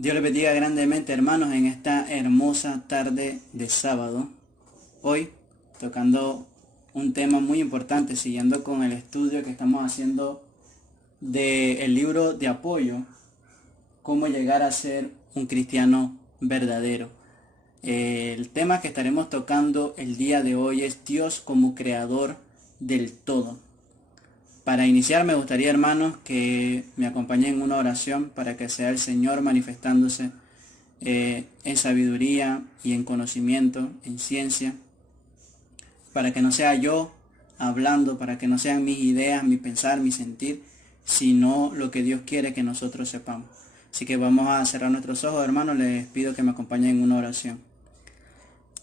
Dios les bendiga grandemente, hermanos, en esta hermosa tarde de sábado. Hoy tocando un tema muy importante, siguiendo con el estudio que estamos haciendo del libro de apoyo, cómo llegar a ser un cristiano verdadero. El tema que estaremos tocando el día de hoy es Dios como creador del todo. Para iniciar me gustaría, hermanos, que me acompañen en una oración para que sea el Señor manifestándose en sabiduría y en conocimiento, en ciencia, para que no sea yo hablando, para que no sean mis ideas, mi pensar, mi sentir, sino lo que Dios quiere que nosotros sepamos. Así que vamos a cerrar nuestros ojos, hermanos, les pido que me acompañen en una oración.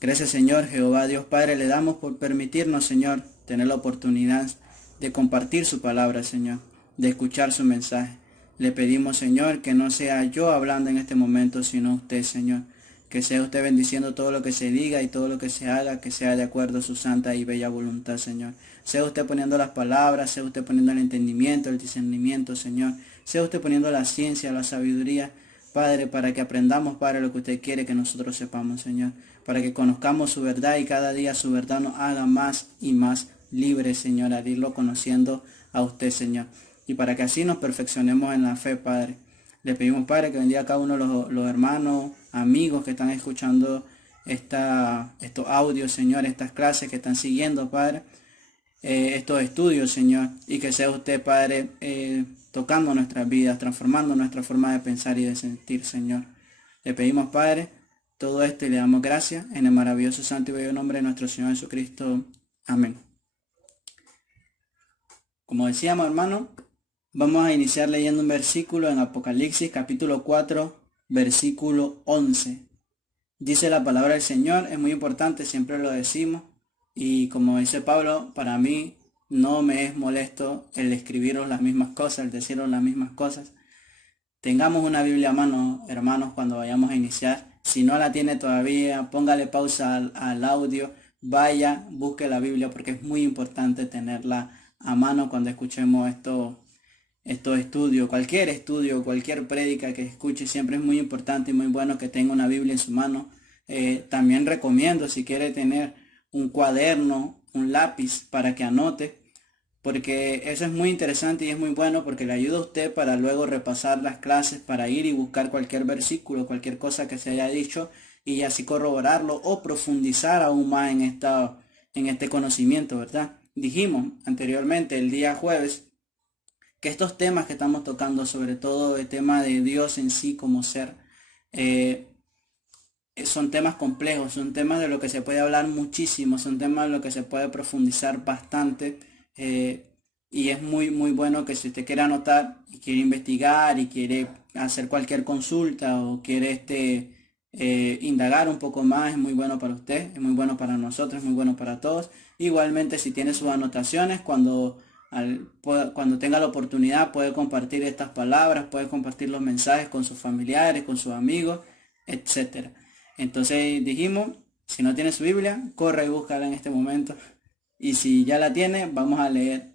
Gracias, Señor, Jehová, Dios Padre, le damos por permitirnos, Señor, tener la oportunidad de compartir su palabra, Señor, de escuchar su mensaje. Le pedimos, Señor, que no sea yo hablando en este momento, sino usted, Señor. Que sea usted bendiciendo todo lo que se diga y todo lo que se haga, que sea de acuerdo a su santa y bella voluntad, Señor. Sea usted poniendo las palabras, sea usted poniendo el entendimiento, el discernimiento, Señor. Sea usted poniendo la ciencia, la sabiduría, Padre, para que aprendamos, Padre, lo que usted quiere que nosotros sepamos, Señor. Para que conozcamos su verdad y cada día su verdad nos haga más y más libres, Señor, al irlo conociendo a usted, Señor. Y para que así nos perfeccionemos en la fe, Padre. Le pedimos, Padre, que bendiga a cada uno de los hermanos, amigos que están escuchando estos audios, Señor, estas clases que están siguiendo, Padre, estos estudios, Señor, y que sea usted, Padre, tocando nuestras vidas, transformando nuestra forma de pensar y de sentir, Señor. Le pedimos, Padre, todo esto y le damos gracias en el maravilloso, santo y bello nombre de nuestro Señor Jesucristo. Amén. Como decíamos, hermano, vamos a iniciar leyendo un versículo en Apocalipsis capítulo 4, versículo 11. Dice la palabra del Señor, es muy importante, siempre lo decimos, y como dice Pablo, para mí no me es molesto el escribiros las mismas cosas, el deciros las mismas cosas. Tengamos una Biblia a mano, hermanos, cuando vayamos a iniciar. Si no la tiene todavía, póngale pausa al audio, vaya, busque la Biblia, porque es muy importante tenerla a mano cuando escuchemos estos estudios, cualquier prédica que escuche, siempre es muy importante y muy bueno que tenga una Biblia en su mano. También recomiendo, si quiere tener un cuaderno, un lápiz para que anote, porque eso es muy interesante y es muy bueno porque le ayuda a usted para luego repasar las clases, para ir y buscar cualquier versículo, cualquier cosa que se haya dicho y así corroborarlo o profundizar aún más en este conocimiento, ¿verdad? Dijimos anteriormente, el día jueves, que estos temas que estamos tocando, sobre todo el tema de Dios en sí como ser, son temas complejos, son temas de lo que se puede hablar muchísimo, son temas de lo que se puede profundizar bastante, y es muy bueno que si usted quiere anotar y quiere investigar y quiere hacer cualquier consulta o quiere indagar un poco más, es muy bueno para usted, es muy bueno para nosotros, es muy bueno para todos. Igualmente, si tiene sus anotaciones, cuando tenga la oportunidad puede compartir estas palabras, puede compartir los mensajes con sus familiares, con sus amigos, etcétera. Entonces dijimos, si no tiene su Biblia, corre y búscala en este momento. Y si ya la tiene, vamos a leer,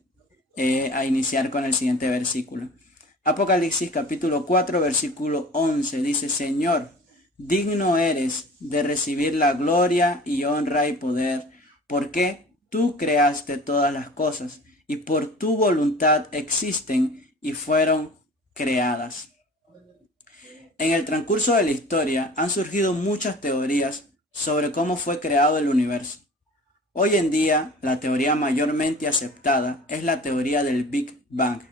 a iniciar con el siguiente versículo. Apocalipsis capítulo 4, versículo 11 dice: Señor, digno eres de recibir la gloria y honra y poder, porque tú creaste todas las cosas y por tu voluntad existen y fueron creadas. En el transcurso de la historia han surgido muchas teorías sobre cómo fue creado el universo. Hoy en día, la teoría mayormente aceptada es la teoría del Big Bang,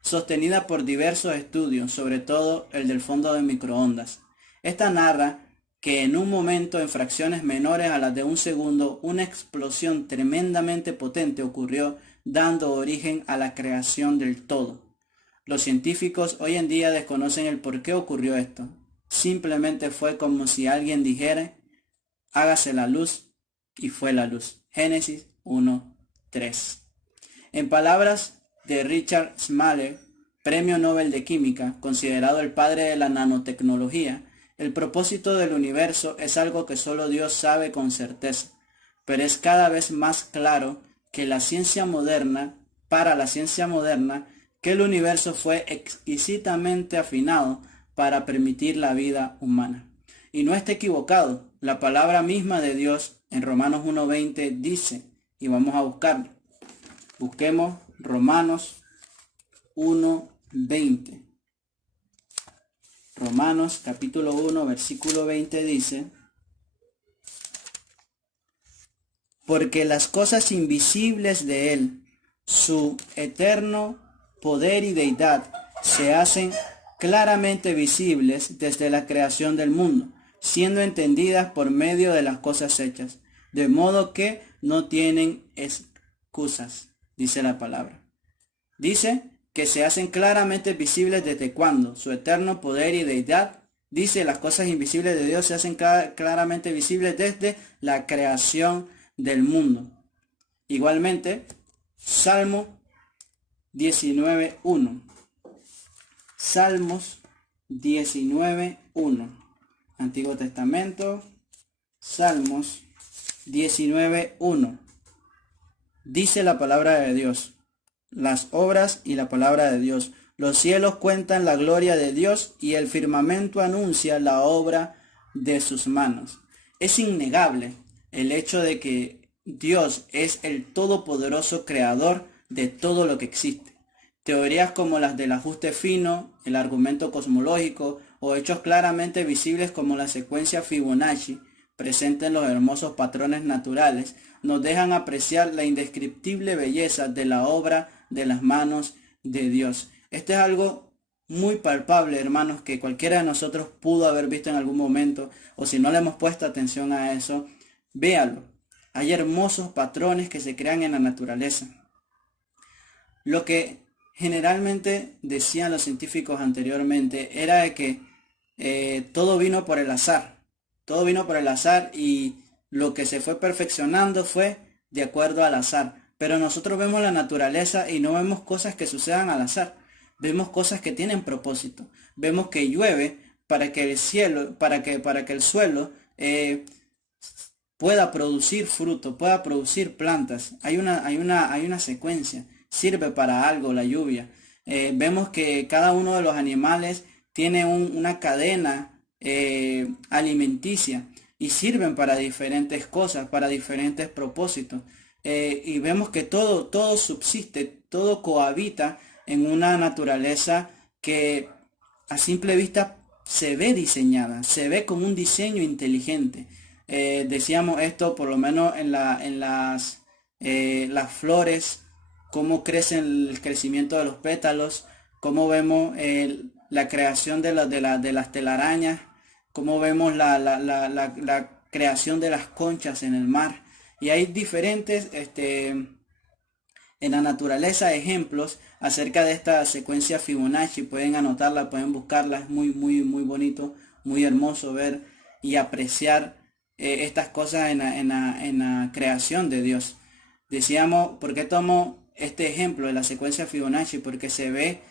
sostenida por diversos estudios, sobre todo el del fondo de microondas. Esta narra que en un momento, en fracciones menores a las de un segundo, una explosión tremendamente potente ocurrió, dando origen a la creación del todo. Los científicos hoy en día desconocen el por qué ocurrió esto. Simplemente fue como si alguien dijera: hágase la luz, y fue la luz. Génesis 1:3. En palabras de Richard Smalley, Premio Nobel de Química, considerado el padre de la nanotecnología, el propósito del universo es algo que solo Dios sabe con certeza, pero es cada vez más claro que para la ciencia moderna, que el universo fue exquisitamente afinado para permitir la vida humana. Y no está equivocado. La palabra misma de Dios en Romanos 1:20 dice, y vamos a buscarlo. Busquemos Romanos 1:20. Romanos capítulo 1, versículo 20 dice, porque las cosas invisibles de Él, su eterno poder y deidad, se hacen claramente visibles desde la creación del mundo, siendo entendidas por medio de las cosas hechas, de modo que no tienen excusas, dice la palabra. Dice que se hacen claramente visibles desde cuando su eterno poder y deidad, dice, las cosas invisibles de Dios se hacen claramente visibles desde la creación del mundo. Igualmente, Salmo 19:1. Salmos 19:1. Antiguo Testamento, Salmos 19:1. Dice la palabra de Dios, las obras y la palabra de Dios. Los cielos cuentan la gloria de Dios y el firmamento anuncia la obra de sus manos. Es innegable el hecho de que Dios es el todopoderoso creador de todo lo que existe. Teorías como las del ajuste fino, el argumento cosmológico o hechos claramente visibles como la secuencia Fibonacci, presente en los hermosos patrones naturales, nos dejan apreciar la indescriptible belleza de la obra de las manos de Dios. Este es algo muy palpable, hermanos, que cualquiera de nosotros pudo haber visto en algún momento, o si no le hemos puesto atención a eso, véalo. Hay hermosos patrones que se crean en la naturaleza. Lo que generalmente decían los científicos anteriormente era de que todo vino por el azar. Todo vino por el azar y lo que se fue perfeccionando fue de acuerdo al azar. Pero nosotros vemos la naturaleza y no vemos cosas que sucedan al azar. Vemos cosas que tienen propósito. Vemos que llueve para que el cielo, para que el suelo pueda producir fruto, pueda producir plantas. Hay una secuencia. Sirve para algo la lluvia. Vemos que cada uno de los animales tiene una cadena alimenticia y sirven para diferentes cosas, para diferentes propósitos. Y vemos que todo subsiste, todo cohabita en una naturaleza que a simple vista se ve diseñada, se ve como un diseño inteligente. Decíamos esto por lo menos en las flores, cómo crece el crecimiento de los pétalos, cómo vemos la creación de las telarañas, cómo vemos la creación de las conchas en el mar. Y hay diferentes en la naturaleza ejemplos acerca de esta secuencia Fibonacci. Pueden anotarla, pueden buscarla. Es muy bonito, muy hermoso ver y apreciar estas cosas en la creación de Dios. Decíamos, ¿por qué tomo este ejemplo de la secuencia Fibonacci? Porque se ve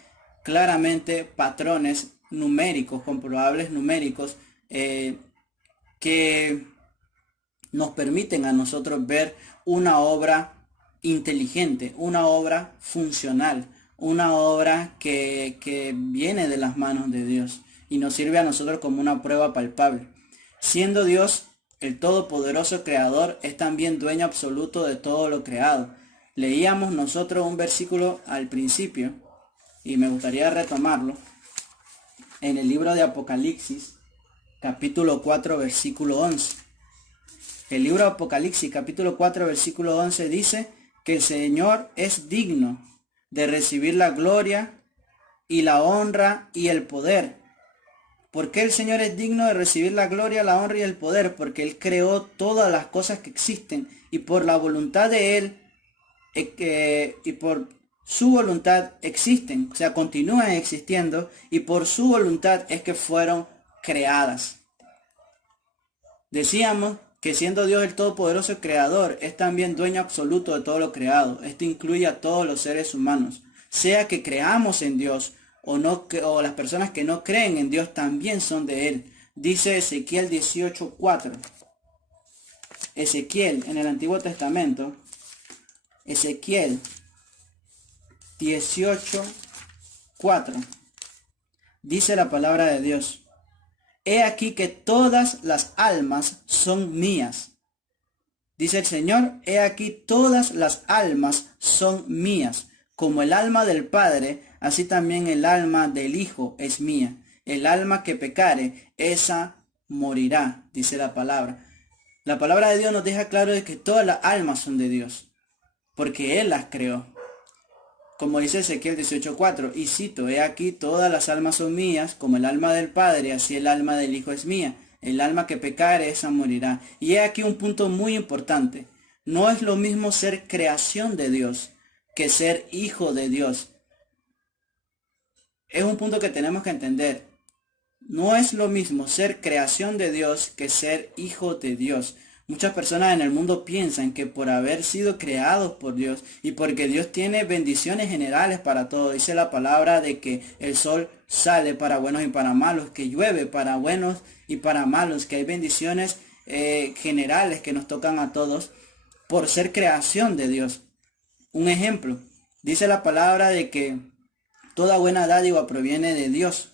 claramente patrones numéricos, comprobables numéricos, que nos permiten a nosotros ver una obra inteligente, una obra funcional, una obra que viene de las manos de Dios y nos sirve a nosotros como una prueba palpable. Siendo Dios el todopoderoso creador, es también dueño absoluto de todo lo creado. Leíamos nosotros un versículo al principio y me gustaría retomarlo en el libro de Apocalipsis, capítulo 4, versículo 11. El libro de Apocalipsis, capítulo 4, versículo 11 dice que el Señor es digno de recibir la gloria y la honra y el poder. ¿Por qué el Señor es digno de recibir la gloria, la honra y el poder? Porque Él creó todas las cosas que existen y por la voluntad de Él y por su voluntad existen, o sea, continúan existiendo y por su voluntad es que fueron creadas. Decíamos que siendo Dios el todopoderoso creador, es también dueño absoluto de todo lo creado. Esto incluye a todos los seres humanos. Sea que creamos en Dios o no, o las personas que no creen en Dios también son de Él. Dice Ezequiel 18:4. Ezequiel en el Antiguo Testamento. Ezequiel 18:4. Dice la palabra de Dios: he aquí que todas las almas son mías. Dice el Señor: he aquí todas las almas son mías. Como el alma del Padre, así también el alma del Hijo es mía. El alma que pecare, esa morirá, dice la palabra. La palabra de Dios nos deja claro de que todas las almas son de Dios, porque Él las creó. Como dice Ezequiel 18:4, y cito: he aquí todas las almas son mías, como el alma del Padre, así el alma del Hijo es mía. El alma que pecare, esa morirá. Y he aquí un punto muy importante. No es lo mismo ser creación de Dios que ser hijo de Dios. Es un punto que tenemos que entender. No es lo mismo ser creación de Dios que ser hijo de Dios. Muchas personas en el mundo piensan que por haber sido creados por Dios y porque Dios tiene bendiciones generales para todos, dice la palabra de que el sol sale para buenos y para malos, que llueve para buenos y para malos, que hay bendiciones generales que nos tocan a todos por ser creación de Dios. Un ejemplo, dice la palabra de que toda buena dádiva proviene de Dios.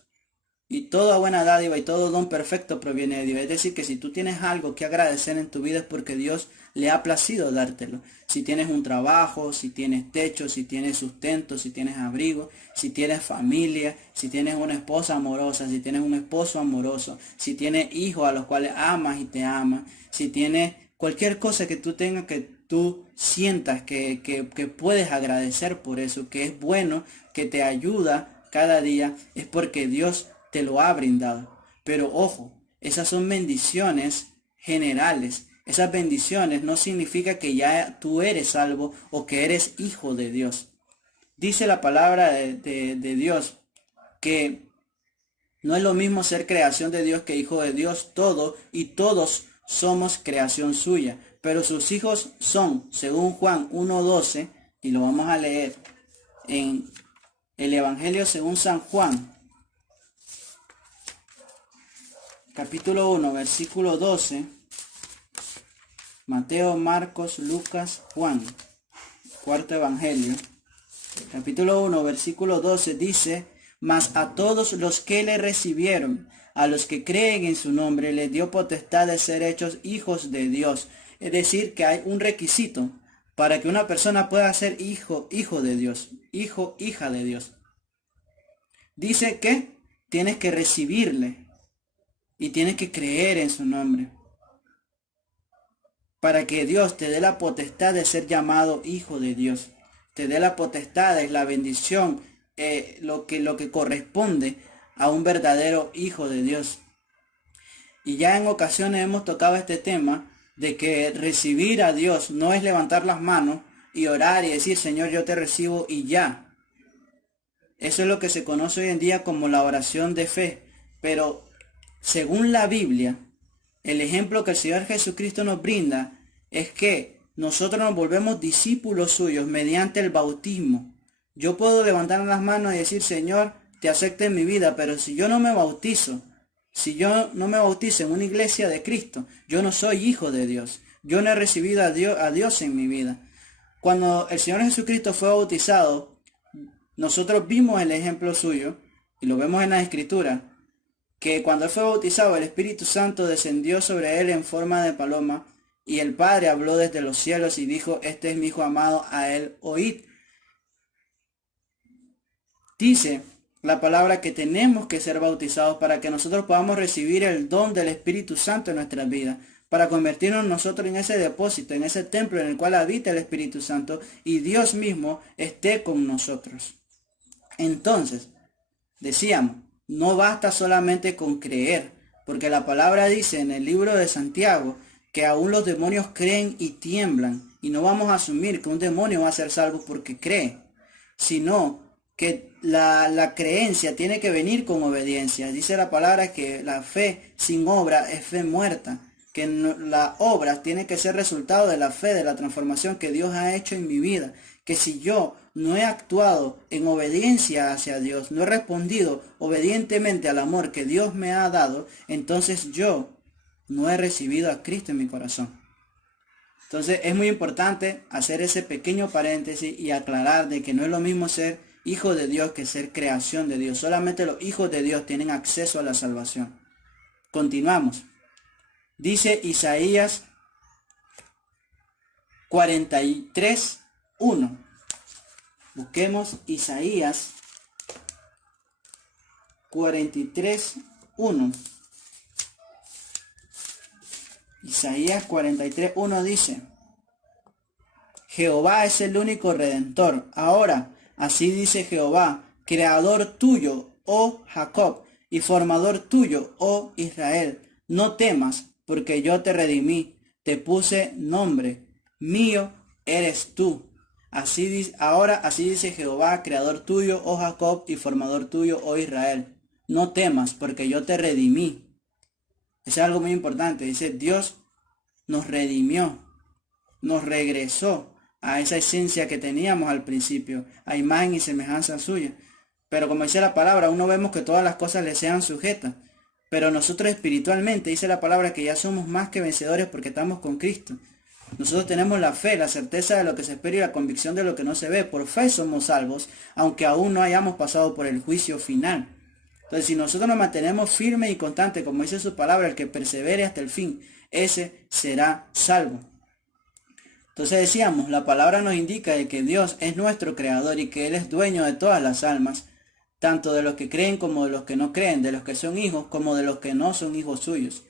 Y toda buena dádiva y todo don perfecto proviene de Dios. Es decir, que si tú tienes algo que agradecer en tu vida es porque Dios le ha placido dártelo. Si tienes un trabajo, si tienes techo, si tienes sustento, si tienes abrigo, si tienes familia, si tienes una esposa amorosa, si tienes un esposo amoroso, si tienes hijos a los cuales amas y te amas, si tienes cualquier cosa que tú tengas que tú sientas que puedes agradecer por eso, que es bueno, que te ayuda cada día, es porque Dios te lo ha brindado. Pero ojo, esas son bendiciones generales. Esas bendiciones no significa que ya tú eres salvo o que eres hijo de Dios. Dice la palabra de Dios que no es lo mismo ser creación de Dios que hijo de Dios. Todo y todos somos creación suya. Pero sus hijos son, según Juan 1:12, y lo vamos a leer en el Evangelio según San Juan, capítulo 1, versículo 12, Mateo, Marcos, Lucas, Juan, cuarto evangelio, capítulo 1, versículo 12 dice: mas a todos los que le recibieron, a los que creen en su nombre, les dio potestad de ser hechos hijos de Dios. Es decir, que hay un requisito para que una persona pueda ser hijo de Dios, hija de Dios. Dice que tienes que recibirle y tienes que creer en su nombre para que Dios te dé la potestad de ser llamado hijo de Dios. Te dé la potestad, es la bendición, lo que corresponde a un verdadero hijo de Dios. Y ya en ocasiones hemos tocado este tema de que recibir a Dios no es levantar las manos y orar y decir: Señor, yo te recibo y ya. Eso es lo que se conoce hoy en día como la oración de fe. Pero según la Biblia, el ejemplo que el Señor Jesucristo nos brinda es que nosotros nos volvemos discípulos suyos mediante el bautismo. Yo puedo levantar las manos y decir: Señor, te acepto en mi vida, pero si yo no me bautizo, si yo no me bautizo en una iglesia de Cristo, yo no soy hijo de Dios. Yo no he recibido a Dios en mi vida. Cuando el Señor Jesucristo fue bautizado, nosotros vimos el ejemplo suyo, y lo vemos en la Escritura, que cuando él fue bautizado, el Espíritu Santo descendió sobre él en forma de paloma, y el Padre habló desde los cielos y dijo: este es mi Hijo amado, a él oíd. Dice la palabra que tenemos que ser bautizados para que nosotros podamos recibir el don del Espíritu Santo en nuestras vidas, para convertirnos nosotros en ese depósito, en ese templo en el cual habita el Espíritu Santo y Dios mismo esté con nosotros. Entonces, decíamos, no basta solamente con creer, porque la palabra dice en el libro de Santiago que aún los demonios creen y tiemblan, y no vamos a asumir que un demonio va a ser salvo porque cree, sino que la creencia tiene que venir con obediencia. Dice la palabra que la fe sin obra es fe muerta, que la obra tiene que ser resultado de la fe, de la transformación que Dios ha hecho en mi vida, que si yo no he actuado en obediencia hacia Dios, no he respondido obedientemente al amor que Dios me ha dado, entonces yo no he recibido a Cristo en mi corazón. Entonces es muy importante hacer ese pequeño paréntesis y aclarar de que no es lo mismo ser hijo de Dios que ser creación de Dios. Solamente los hijos de Dios tienen acceso a la salvación. Continuamos. Dice Isaías 43:1. Busquemos Isaías 43:1. Isaías 43:1 dice: Jehová es el único redentor. Ahora, así dice Jehová, creador tuyo, oh Jacob, y formador tuyo, oh Israel. No temas, porque yo te redimí, te puse nombre, mío eres tú. Ahora así dice Jehová, creador tuyo, oh Jacob, y formador tuyo, oh Israel. No temas, porque yo te redimí. Eso es algo muy importante. Dice, Dios nos redimió, nos regresó a esa esencia que teníamos al principio, a imagen y semejanza suya. Pero como dice la palabra, aún no vemos que todas las cosas le sean sujetas. Pero nosotros espiritualmente, dice la palabra, que ya somos más que vencedores porque estamos con Cristo. Nosotros tenemos la fe, la certeza de lo que se espera y la convicción de lo que no se ve. Por fe somos salvos, aunque aún no hayamos pasado por el juicio final. Entonces, si nosotros nos mantenemos firmes y constantes, como dice su palabra, el que persevere hasta el fin, ese será salvo. Entonces decíamos, la palabra nos indica de que Dios es nuestro creador y que Él es dueño de todas las almas, tanto de los que creen como de los que no creen, de los que son hijos como de los que no son hijos suyos.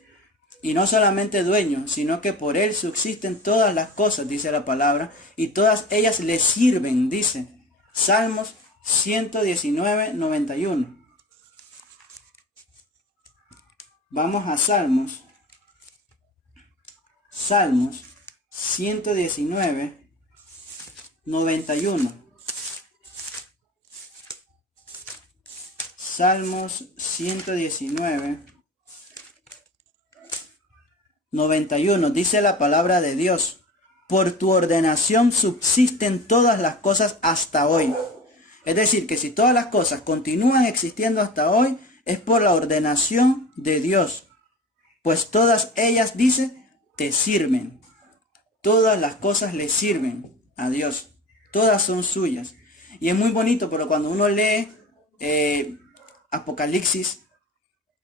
Y no solamente dueño, sino que por Él subsisten todas las cosas, dice la palabra, y todas ellas le sirven, dice Salmos 119:91. Vamos a Salmos 119:91. Salmos 119:91. Dice la palabra de Dios: por tu ordenación subsisten todas las cosas hasta hoy. Es decir, que si todas las cosas continúan existiendo hasta hoy, es por la ordenación de Dios. Pues todas ellas, dice, te sirven. Todas las cosas le sirven a Dios. Todas son suyas. Y es muy bonito, pero cuando uno lee Apocalipsis,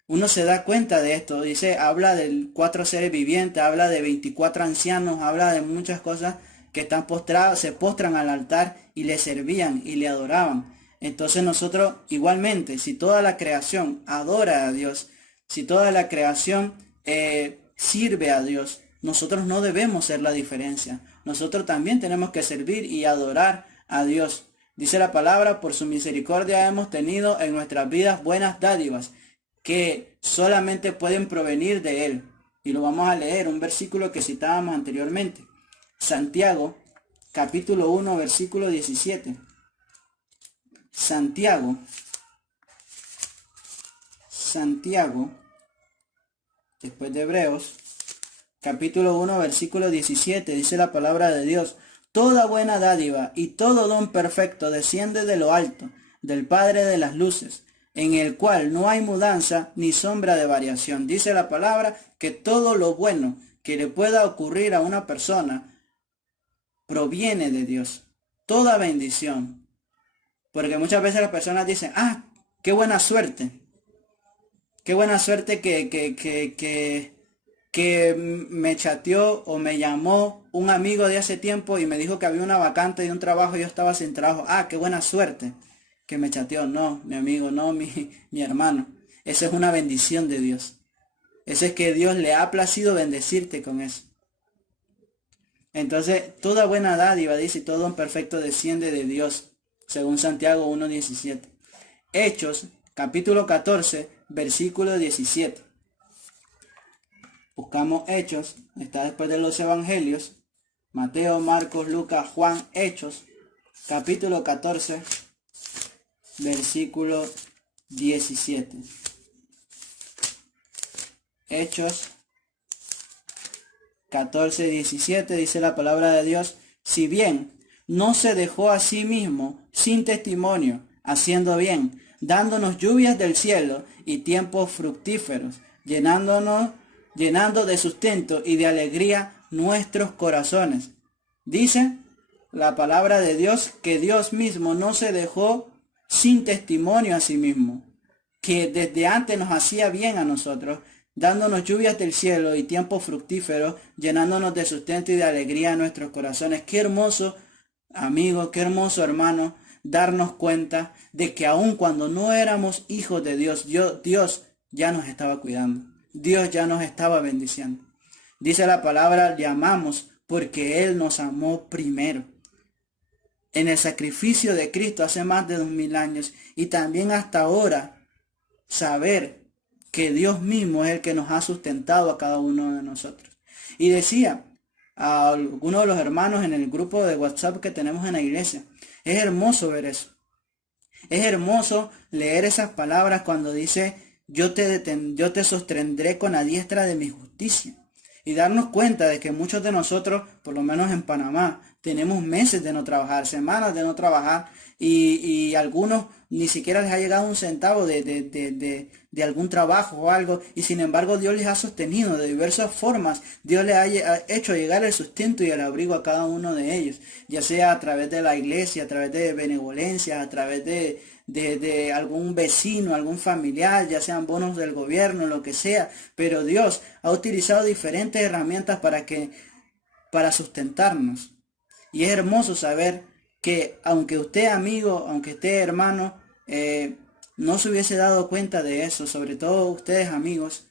uno se da cuenta de esto. Dice, habla de 4 seres vivientes, habla de 24 ancianos, habla de muchas cosas que están postrados, se postran al altar y le servían y le adoraban. Entonces nosotros igualmente, si toda la creación adora a Dios, si toda la creación sirve a Dios, nosotros no debemos ser la diferencia. Nosotros también tenemos que servir y adorar a Dios. Dice la palabra, por su misericordia hemos tenido en nuestras vidas buenas dádivas que solamente pueden provenir de Él. Y lo vamos a leer, un versículo que citábamos anteriormente. Santiago, capítulo 1, versículo 17. Santiago, después de Hebreos, capítulo 1, versículo 17, dice la palabra de Dios: toda buena dádiva y todo don perfecto desciende de lo alto, del Padre de las luces, en el cual no hay mudanza ni sombra de variación. Dice la palabra que todo lo bueno que le pueda ocurrir a una persona proviene de Dios. Toda bendición. Porque muchas veces las personas dicen, qué buena suerte. Qué buena suerte que me chateó o me llamó un amigo de hace tiempo y me dijo que había una vacante de un trabajo y yo estaba sin trabajo. Qué buena suerte que me chateó. No, mi amigo, no, mi hermano. Esa es una bendición de Dios. Eso es que Dios le ha placido bendecirte con eso. Entonces, toda buena dádiva, dice, y todo don perfecto desciende de Dios, según Santiago 1:17. Hechos, capítulo 14, versículo 17. Buscamos Hechos, está después de los evangelios. Mateo, Marcos, Lucas, Juan, Hechos, capítulo 14, versículo 17. Hechos 14:17 dice la palabra de Dios: si bien no se dejó a sí mismo sin testimonio, haciendo bien, dándonos lluvias del cielo y tiempos fructíferos, llenando de sustento y de alegría nuestros corazones. Dice la palabra de Dios que Dios mismo no se dejó sin testimonio a sí mismo, que desde antes nos hacía bien a nosotros, dándonos lluvias del cielo y tiempos fructíferos, llenándonos de sustento y de alegría en nuestros corazones. Qué hermoso, amigo, qué hermoso, hermano, darnos cuenta de que aun cuando no éramos hijos de Dios, Dios ya nos estaba cuidando. Dios ya nos estaba bendiciendo. Dice la palabra, le amamos porque Él nos amó primero. En el sacrificio de Cristo hace más de 2000 años y también hasta ahora, saber que Dios mismo es el que nos ha sustentado a cada uno de nosotros. Y decía a algunos de los hermanos en el grupo de WhatsApp que tenemos en la iglesia, es hermoso ver eso. Es hermoso leer esas palabras cuando dice, yo te sostendré con la diestra de mi justicia. Y darnos cuenta de que muchos de nosotros, por lo menos en Panamá, tenemos meses de no trabajar, semanas de no trabajar, y algunos ni siquiera les ha llegado un centavo de algún trabajo o algo, y sin embargo Dios les ha sostenido de diversas formas. Dios les ha hecho llegar el sustento y el abrigo a cada uno de ellos, ya sea a través de la iglesia, a través de benevolencia, a través de algún vecino, algún familiar, ya sean bonos del gobierno, lo que sea, pero Dios ha utilizado diferentes herramientas para sustentarnos. Y es hermoso saber que aunque usted amigo, aunque usted hermano, no se hubiese dado cuenta de eso, sobre todo ustedes amigos,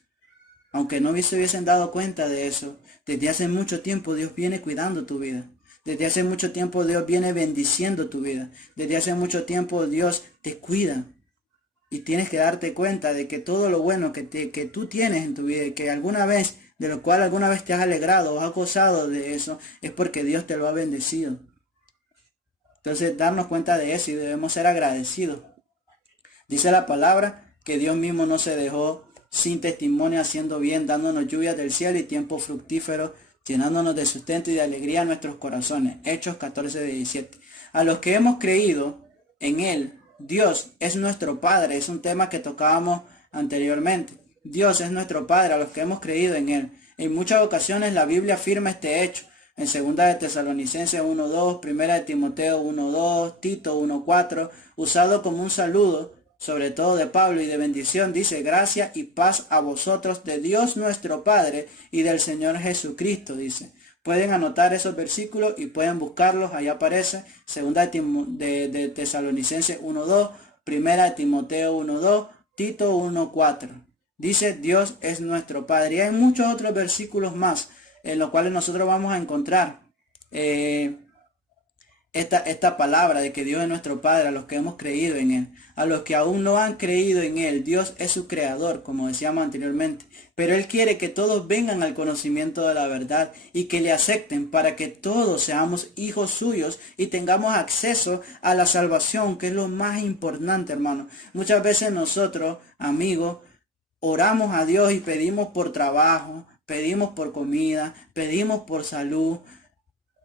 aunque no se hubiesen dado cuenta de eso, desde hace mucho tiempo Dios viene cuidando tu vida. Desde hace mucho tiempo Dios viene bendiciendo tu vida. Desde hace mucho tiempo Dios te cuida. Y tienes que darte cuenta de que todo lo bueno que tú tienes en tu vida, y que alguna vez, de lo cual alguna vez te has alegrado o has gozado de eso, es porque Dios te lo ha bendecido. Entonces, darnos cuenta de eso y debemos ser agradecidos. Dice la palabra que Dios mismo no se dejó sin testimonio haciendo bien, dándonos lluvias del cielo y tiempos fructíferos, llenándonos de sustento y de alegría en nuestros corazones. Hechos 14:17. A los que hemos creído en Él, Dios es nuestro Padre. Es un tema que tocábamos anteriormente. Dios es nuestro Padre, a los que hemos creído en Él. En muchas ocasiones la Biblia afirma este hecho. En 2 de Tesalonicenses 1:2, 1 de Timoteo 1:2, Tito 1:4, usado como un saludo, sobre todo de Pablo y de bendición, dice, gracia y paz a vosotros de Dios nuestro Padre y del Señor Jesucristo, dice. Pueden anotar esos versículos y pueden buscarlos, ahí aparece, 2 de Tesalonicenses 1:2, 1 de Timoteo 1:2, Tito 1:4. Dice, Dios es nuestro Padre. Y hay muchos otros versículos más en los cuales nosotros vamos a encontrar esta palabra de que Dios es nuestro Padre, a los que hemos creído en Él. A los que aún no han creído en Él, Dios es su creador, como decíamos anteriormente. Pero Él quiere que todos vengan al conocimiento de la verdad y que le acepten para que todos seamos hijos suyos y tengamos acceso a la salvación, que es lo más importante, hermano. Muchas veces nosotros, amigos, oramos a Dios y pedimos por trabajo, pedimos por comida, pedimos por salud.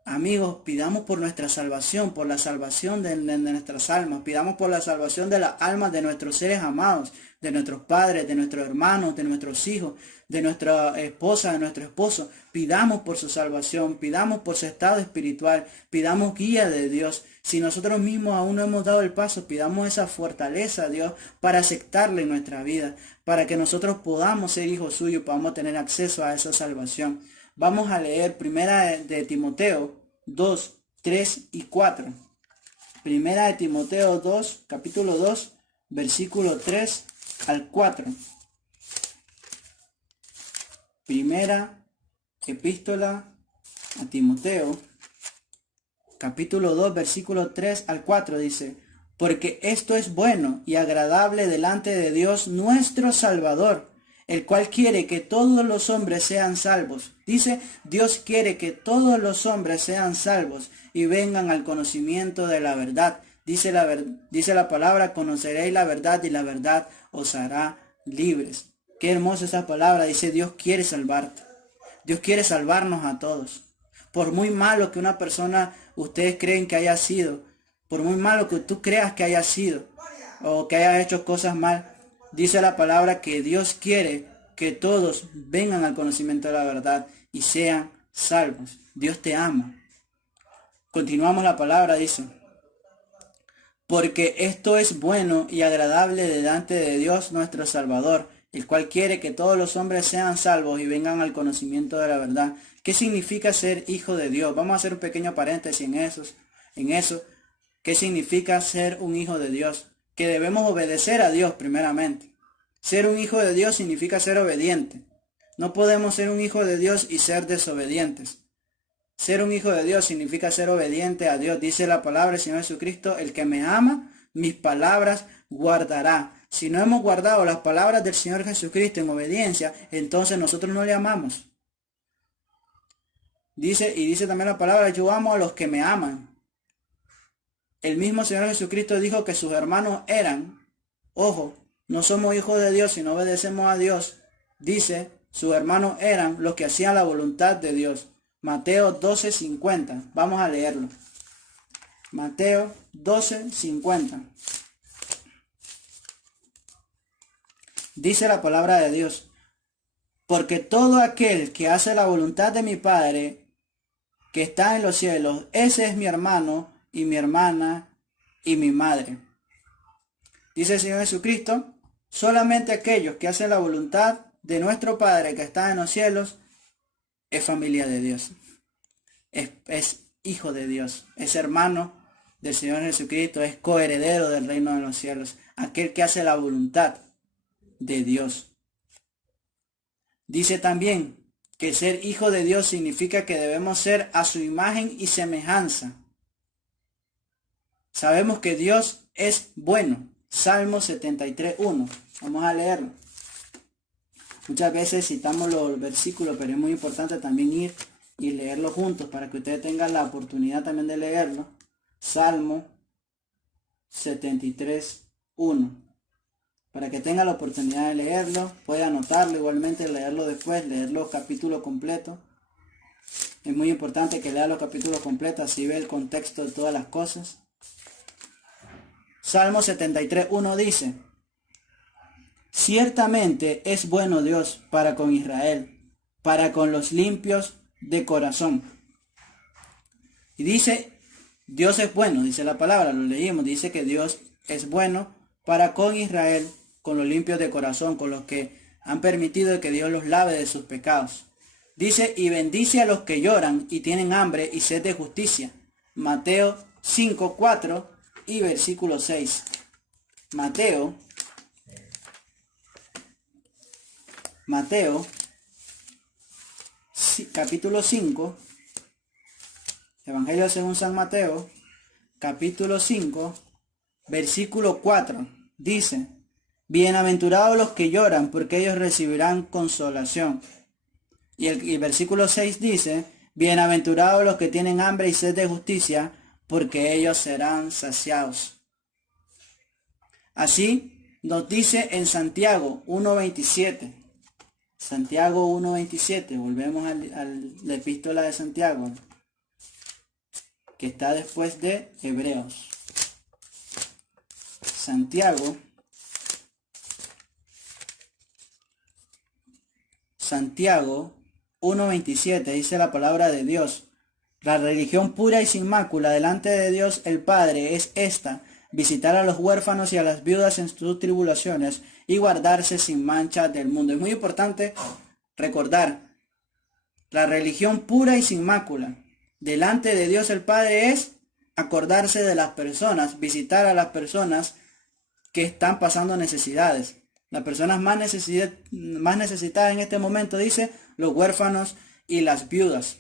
Amigos, pidamos por nuestra salvación, por la salvación de nuestras almas, pidamos por la salvación de las almas de nuestros seres amados, de nuestros padres, de nuestros hermanos, de nuestros hijos, de nuestra esposa, de nuestro esposo. Pidamos por su salvación, pidamos por su estado espiritual, pidamos guía de Dios. Si nosotros mismos aún no hemos dado el paso, pidamos esa fortaleza a Dios para aceptarle en nuestra vida, para que nosotros podamos ser hijos suyos, podamos tener acceso a esa salvación. Vamos a leer primera de Timoteo 2, 3 y 4. Primera de Timoteo 2, capítulo 2, versículo 3 al 4. Primera epístola a Timoteo, capítulo 2, versículo 3 al 4 dice, porque esto es bueno y agradable delante de Dios nuestro Salvador, el cual quiere que todos los hombres sean salvos. Dice, Dios quiere que todos los hombres sean salvos y vengan al conocimiento de la verdad. Dice la palabra, conoceréis la verdad y la verdad os hará libres. Qué hermosa esa palabra. Dice, Dios quiere salvarte. Dios quiere salvarnos a todos. Por muy malo que una persona, ustedes creen que haya sido, por muy malo que tú creas que haya sido, o que haya hecho cosas mal, dice la palabra que Dios quiere que todos vengan al conocimiento de la verdad y sean salvos. Dios te ama. Continuamos la palabra, dice. porque esto es bueno y agradable delante de Dios nuestro Salvador, el cual quiere que todos los hombres sean salvos y vengan al conocimiento de la verdad. ¿Qué significa ser hijo de Dios? Vamos a hacer un pequeño paréntesis en eso. ¿Qué significa ser un hijo de Dios? Que debemos obedecer a Dios primeramente. Ser un hijo de Dios significa ser obediente. No podemos ser un hijo de Dios y ser desobedientes. Ser un hijo de Dios significa ser obediente a Dios. Dice la palabra del Señor Jesucristo: el que me ama, mis palabras guardará. Si no hemos guardado las palabras del Señor Jesucristo en obediencia, entonces nosotros no le amamos. Dice también la palabra: yo amo a los que me aman. El mismo Señor Jesucristo dijo que sus hermanos eran, ojo, no somos hijos de Dios si no obedecemos a Dios. Dice, sus hermanos eran los que hacían la voluntad de Dios. Mateo 12:50. Vamos a leerlo. Mateo 12:50. Dice la palabra de Dios: porque todo aquel que hace la voluntad de mi Padre que está en los cielos, ese es mi hermano y mi hermana y mi madre. Dice el Señor Jesucristo: solamente aquellos que hacen la voluntad de nuestro Padre que está en los cielos es familia de Dios, es hijo de Dios, es hermano del Señor Jesucristo, es coheredero del reino de los cielos, aquel que hace la voluntad de Dios. Dice también que ser hijo de Dios significa que debemos ser a su imagen y semejanza. Sabemos que Dios es bueno. Salmo 73:1. Vamos a leerlo. Muchas veces citamos los versículos, pero es muy importante también ir y leerlo juntos para que ustedes tengan la oportunidad también de leerlo. Salmo 73:1. Para que tenga la oportunidad de leerlo, puede anotarlo igualmente, leerlo después, leer los capítulos completos. Es muy importante que lea los capítulos completos, así ve el contexto de todas las cosas. Salmo 73:1 dice: ciertamente es bueno Dios para con Israel, para con los limpios de corazón. Y dice, Dios es bueno, dice la palabra, lo leímos, dice que Dios es bueno para con Israel, con los limpios de corazón, con los que han permitido que Dios los lave de sus pecados. Dice, y bendice a los que lloran y tienen hambre y sed de justicia. Mateo 5:4 y versículo 6. Mateo capítulo 5, Evangelio según San Mateo, capítulo 5, versículo 4, dice: bienaventurados los que lloran, porque ellos recibirán consolación. Y el versículo 6 dice: bienaventurados los que tienen hambre y sed de justicia, porque ellos serán saciados. Así nos dice en Santiago 1:27. Santiago 1:27. Volvemos a la epístola de Santiago, que está después de Hebreos. Santiago 1:27 dice la palabra de Dios: la religión pura y sin mácula delante de Dios el Padre es esta: visitar a los huérfanos y a las viudas en sus tribulaciones y guardarse sin mancha del mundo. Es muy importante recordar, la religión pura y sin mácula delante de Dios el Padre es acordarse de las personas, visitar a las personas que están pasando necesidades. Las personas más necesitadas en este momento, dice, los huérfanos y las viudas.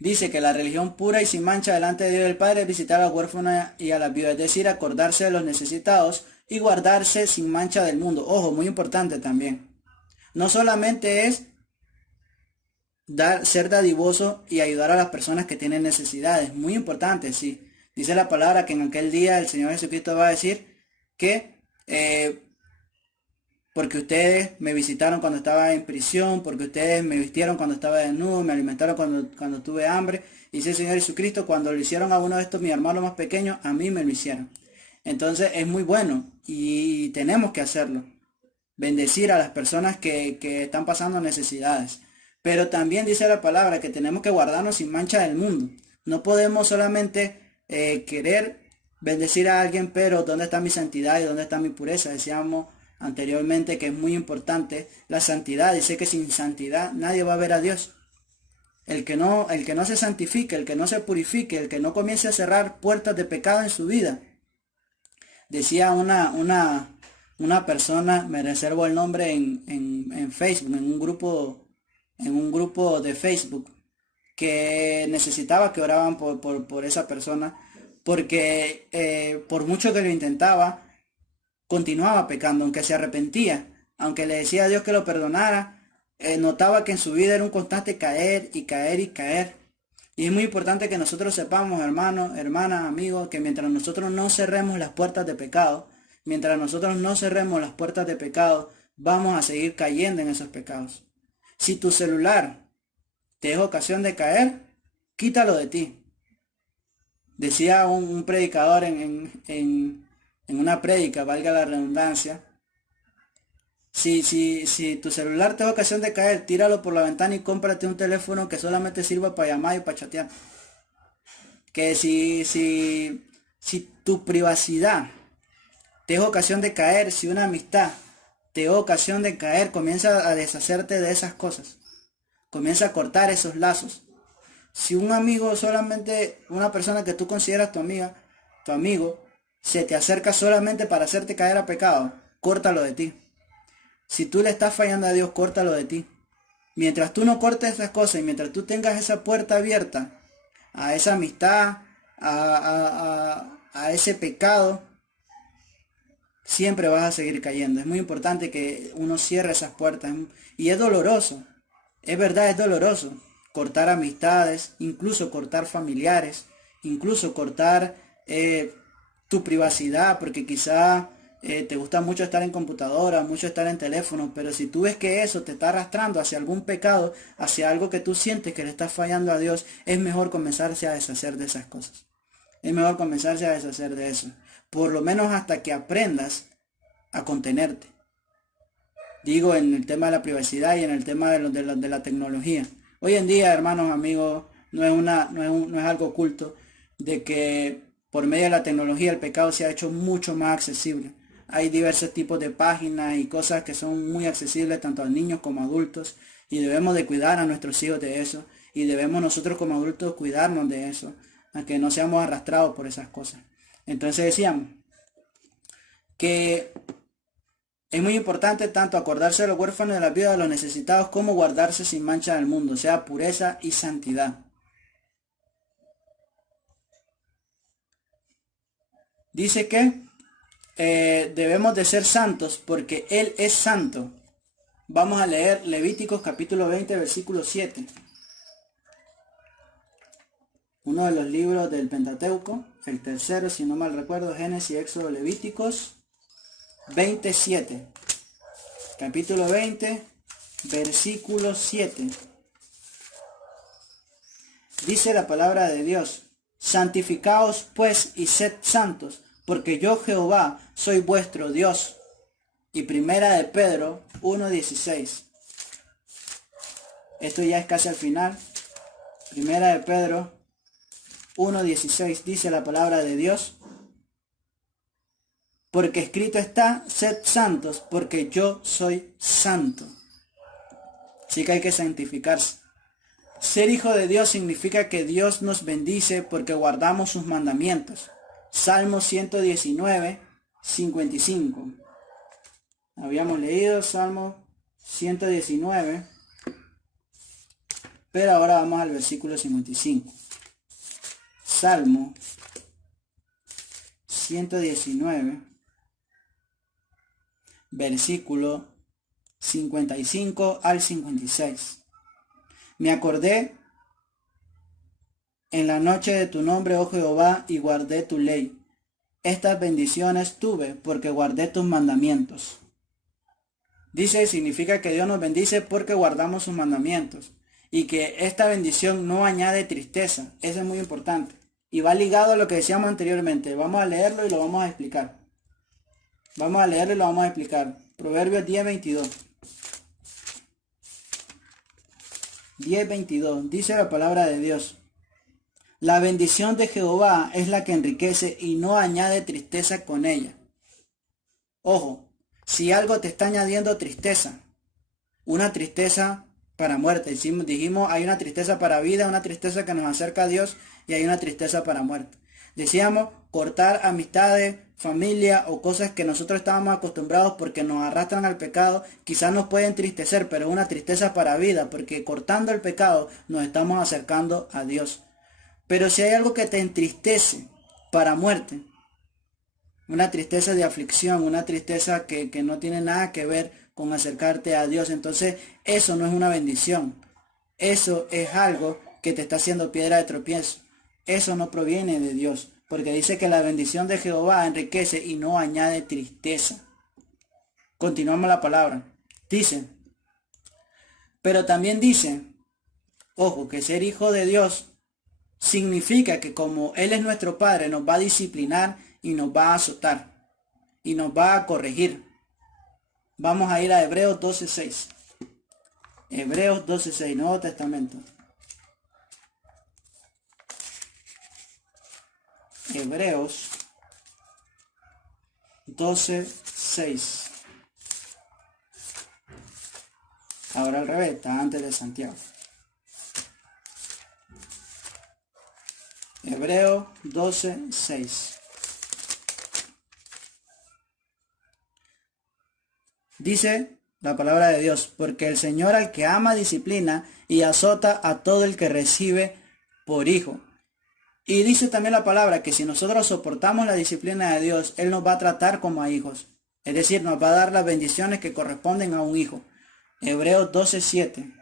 Dice que la religión pura y sin mancha delante de Dios el Padre es visitar a los huérfanos y a las viudas, es decir, acordarse de los necesitados y guardarse sin mancha del mundo. Ojo, muy importante también. No solamente es ser dadivoso y ayudar a las personas que tienen necesidades, muy importante, sí. Dice la palabra que en aquel día el Señor Jesucristo va a decir que porque ustedes me visitaron cuando estaba en prisión, porque ustedes me vistieron cuando estaba desnudo, me alimentaron cuando tuve hambre. Y dice el Señor Jesucristo: cuando lo hicieron a uno de estos mis hermanos más pequeños, a mí me lo hicieron. Entonces es muy bueno y tenemos que hacerlo. Bendecir a las personas que están pasando necesidades. Pero también dice la palabra que tenemos que guardarnos sin mancha del mundo. No podemos solamente querer bendecir a alguien, pero ¿dónde está mi santidad y dónde está mi pureza? Decíamos anteriormente que es muy importante la santidad. Dice que sin santidad nadie va a ver a Dios. El que no se santifique, el que no se purifique, el que no comience a cerrar puertas de pecado en su vida. Decía una persona, me reservo el nombre en Facebook, en un grupo de Facebook, que necesitaba que oraban por esa persona, porque por mucho que lo intentaba, continuaba pecando, aunque se arrepentía, aunque le decía a Dios que lo perdonara, notaba que en su vida era un constante caer y caer y caer. Y es muy importante que nosotros sepamos, hermanos, hermanas, amigos, que mientras nosotros no cerremos las puertas de pecado, mientras nosotros no cerremos las puertas de pecado, vamos a seguir cayendo en esos pecados. Si tu celular te es ocasión de caer, quítalo de ti. Decía un predicador en una prédica, valga la redundancia, si tu celular te es ocasión de caer, tíralo por la ventana y cómprate un teléfono que solamente sirva para llamar y para chatear. Que si tu privacidad te es ocasión de caer, si una amistad te es ocasión de caer, comienza a deshacerte de esas cosas. Comienza a cortar esos lazos. Si un amigo, solamente una persona que tú consideras tu amiga, tu amigo, se te acerca solamente para hacerte caer a pecado, córtalo de ti. Si tú le estás fallando a Dios, córtalo de ti. Mientras tú no cortes esas cosas y mientras tú tengas esa puerta abierta a esa amistad, a ese pecado, siempre vas a seguir cayendo. Es muy importante que uno cierre esas puertas. Y es doloroso. Es verdad, es doloroso. Cortar amistades, incluso cortar familiares, incluso cortar tu privacidad, porque quizá te gusta mucho estar en computadora, mucho estar en teléfono, pero si tú ves que eso te está arrastrando hacia algún pecado, hacia algo que tú sientes que le estás fallando a Dios, es mejor comenzarse a deshacer de esas cosas. Es mejor comenzarse a deshacer de eso. Por lo menos hasta que aprendas a contenerte. Digo, en el tema de la privacidad y en el tema de la tecnología. Hoy en día, hermanos, amigos, no es algo oculto de que por medio de la tecnología el pecado se ha hecho mucho más accesible. Hay diversos tipos de páginas y cosas que son muy accesibles tanto a niños como a adultos, y debemos de cuidar a nuestros hijos de eso, y debemos nosotros como adultos cuidarnos de eso, a que no seamos arrastrados por esas cosas. Entonces decíamos que es muy importante tanto acordarse de los huérfanos, de la viuda, de los necesitados, como guardarse sin mancha del mundo, o sea, pureza y santidad. Dice que debemos de ser santos porque Él es santo. Vamos a leer Levíticos capítulo 20, versículo 7. Uno de los libros del Pentateuco, el tercero, si no mal recuerdo, Génesis, Éxodo, Levíticos 27. Capítulo 20, versículo 7. Dice la palabra de Dios: santificaos pues y sed santos, porque yo Jehová soy vuestro Dios. Y primera de Pedro 1:16. Esto ya es casi al final. Primera de Pedro 1:16 dice la palabra de Dios: porque escrito está, sed santos, porque yo soy santo. Así que hay que santificarse. Ser hijo de Dios significa que Dios nos bendice porque guardamos sus mandamientos. Salmo 119, 55. Habíamos leído Salmo 119, pero ahora vamos al versículo 55. Salmo 119, versículo 55 al 56. Me acordé en la noche de tu nombre, oh Jehová, y guardé tu ley. Estas bendiciones tuve porque guardé tus mandamientos. Dice, significa que Dios nos bendice porque guardamos sus mandamientos. Y que esta bendición no añade tristeza. Eso es muy importante. Y va ligado a lo que decíamos anteriormente. Vamos a leerlo y lo vamos a explicar. Vamos a leerlo y lo vamos a explicar. Proverbios 10:22. 10:22. Dice la palabra de Dios: La bendición de Jehová es la que enriquece y no añade tristeza con ella. Ojo, si algo te está añadiendo tristeza, una tristeza para muerte. Dijimos, hay una tristeza para vida, una tristeza que nos acerca a Dios y hay una tristeza para muerte. Decíamos, cortar amistades, familia o cosas que nosotros estábamos acostumbrados porque nos arrastran al pecado, quizás nos puede entristecer, pero es una tristeza para vida, porque cortando el pecado nos estamos acercando a Dios. Pero si hay algo que te entristece para muerte, una tristeza de aflicción, una tristeza que no tiene nada que ver con acercarte a Dios, entonces eso no es una bendición. Eso es algo que te está haciendo piedra de tropiezo. Eso no proviene de Dios, porque dice que la bendición de Jehová enriquece y no añade tristeza. Continuamos la palabra. Dice, pero también dice, ojo, que ser hijo de Dios significa que como Él es nuestro Padre, nos va a disciplinar y nos va a azotar y nos va a corregir. Vamos a ir a Hebreos 12:6. Hebreos 12:6, Nuevo Testamento. Hebreos 12:6. Ahora al revés, está antes de Santiago. Hebreos 12:6. Dice la palabra de Dios, porque el Señor al que ama disciplina y azota a todo el que recibe por hijo. Y dice también la palabra que si nosotros soportamos la disciplina de Dios, Él nos va a tratar como a hijos. Es decir, nos va a dar las bendiciones que corresponden a un hijo. Hebreos 12:7.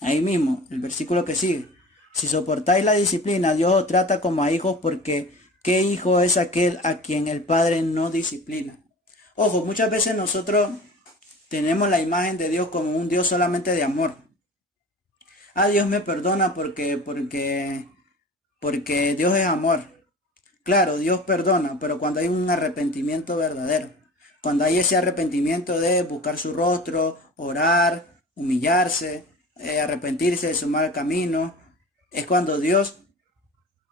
Ahí mismo, el versículo que sigue. Si soportáis la disciplina, Dios os trata como a hijos, porque ¿qué hijo es aquel a quien el Padre no disciplina? Ojo, muchas veces nosotros tenemos la imagen de Dios como un Dios solamente de amor. Ah, Dios me perdona porque Dios es amor. Claro, Dios perdona, pero cuando hay un arrepentimiento verdadero, cuando hay ese arrepentimiento de buscar su rostro, orar, humillarse, arrepentirse de su mal camino, es cuando Dios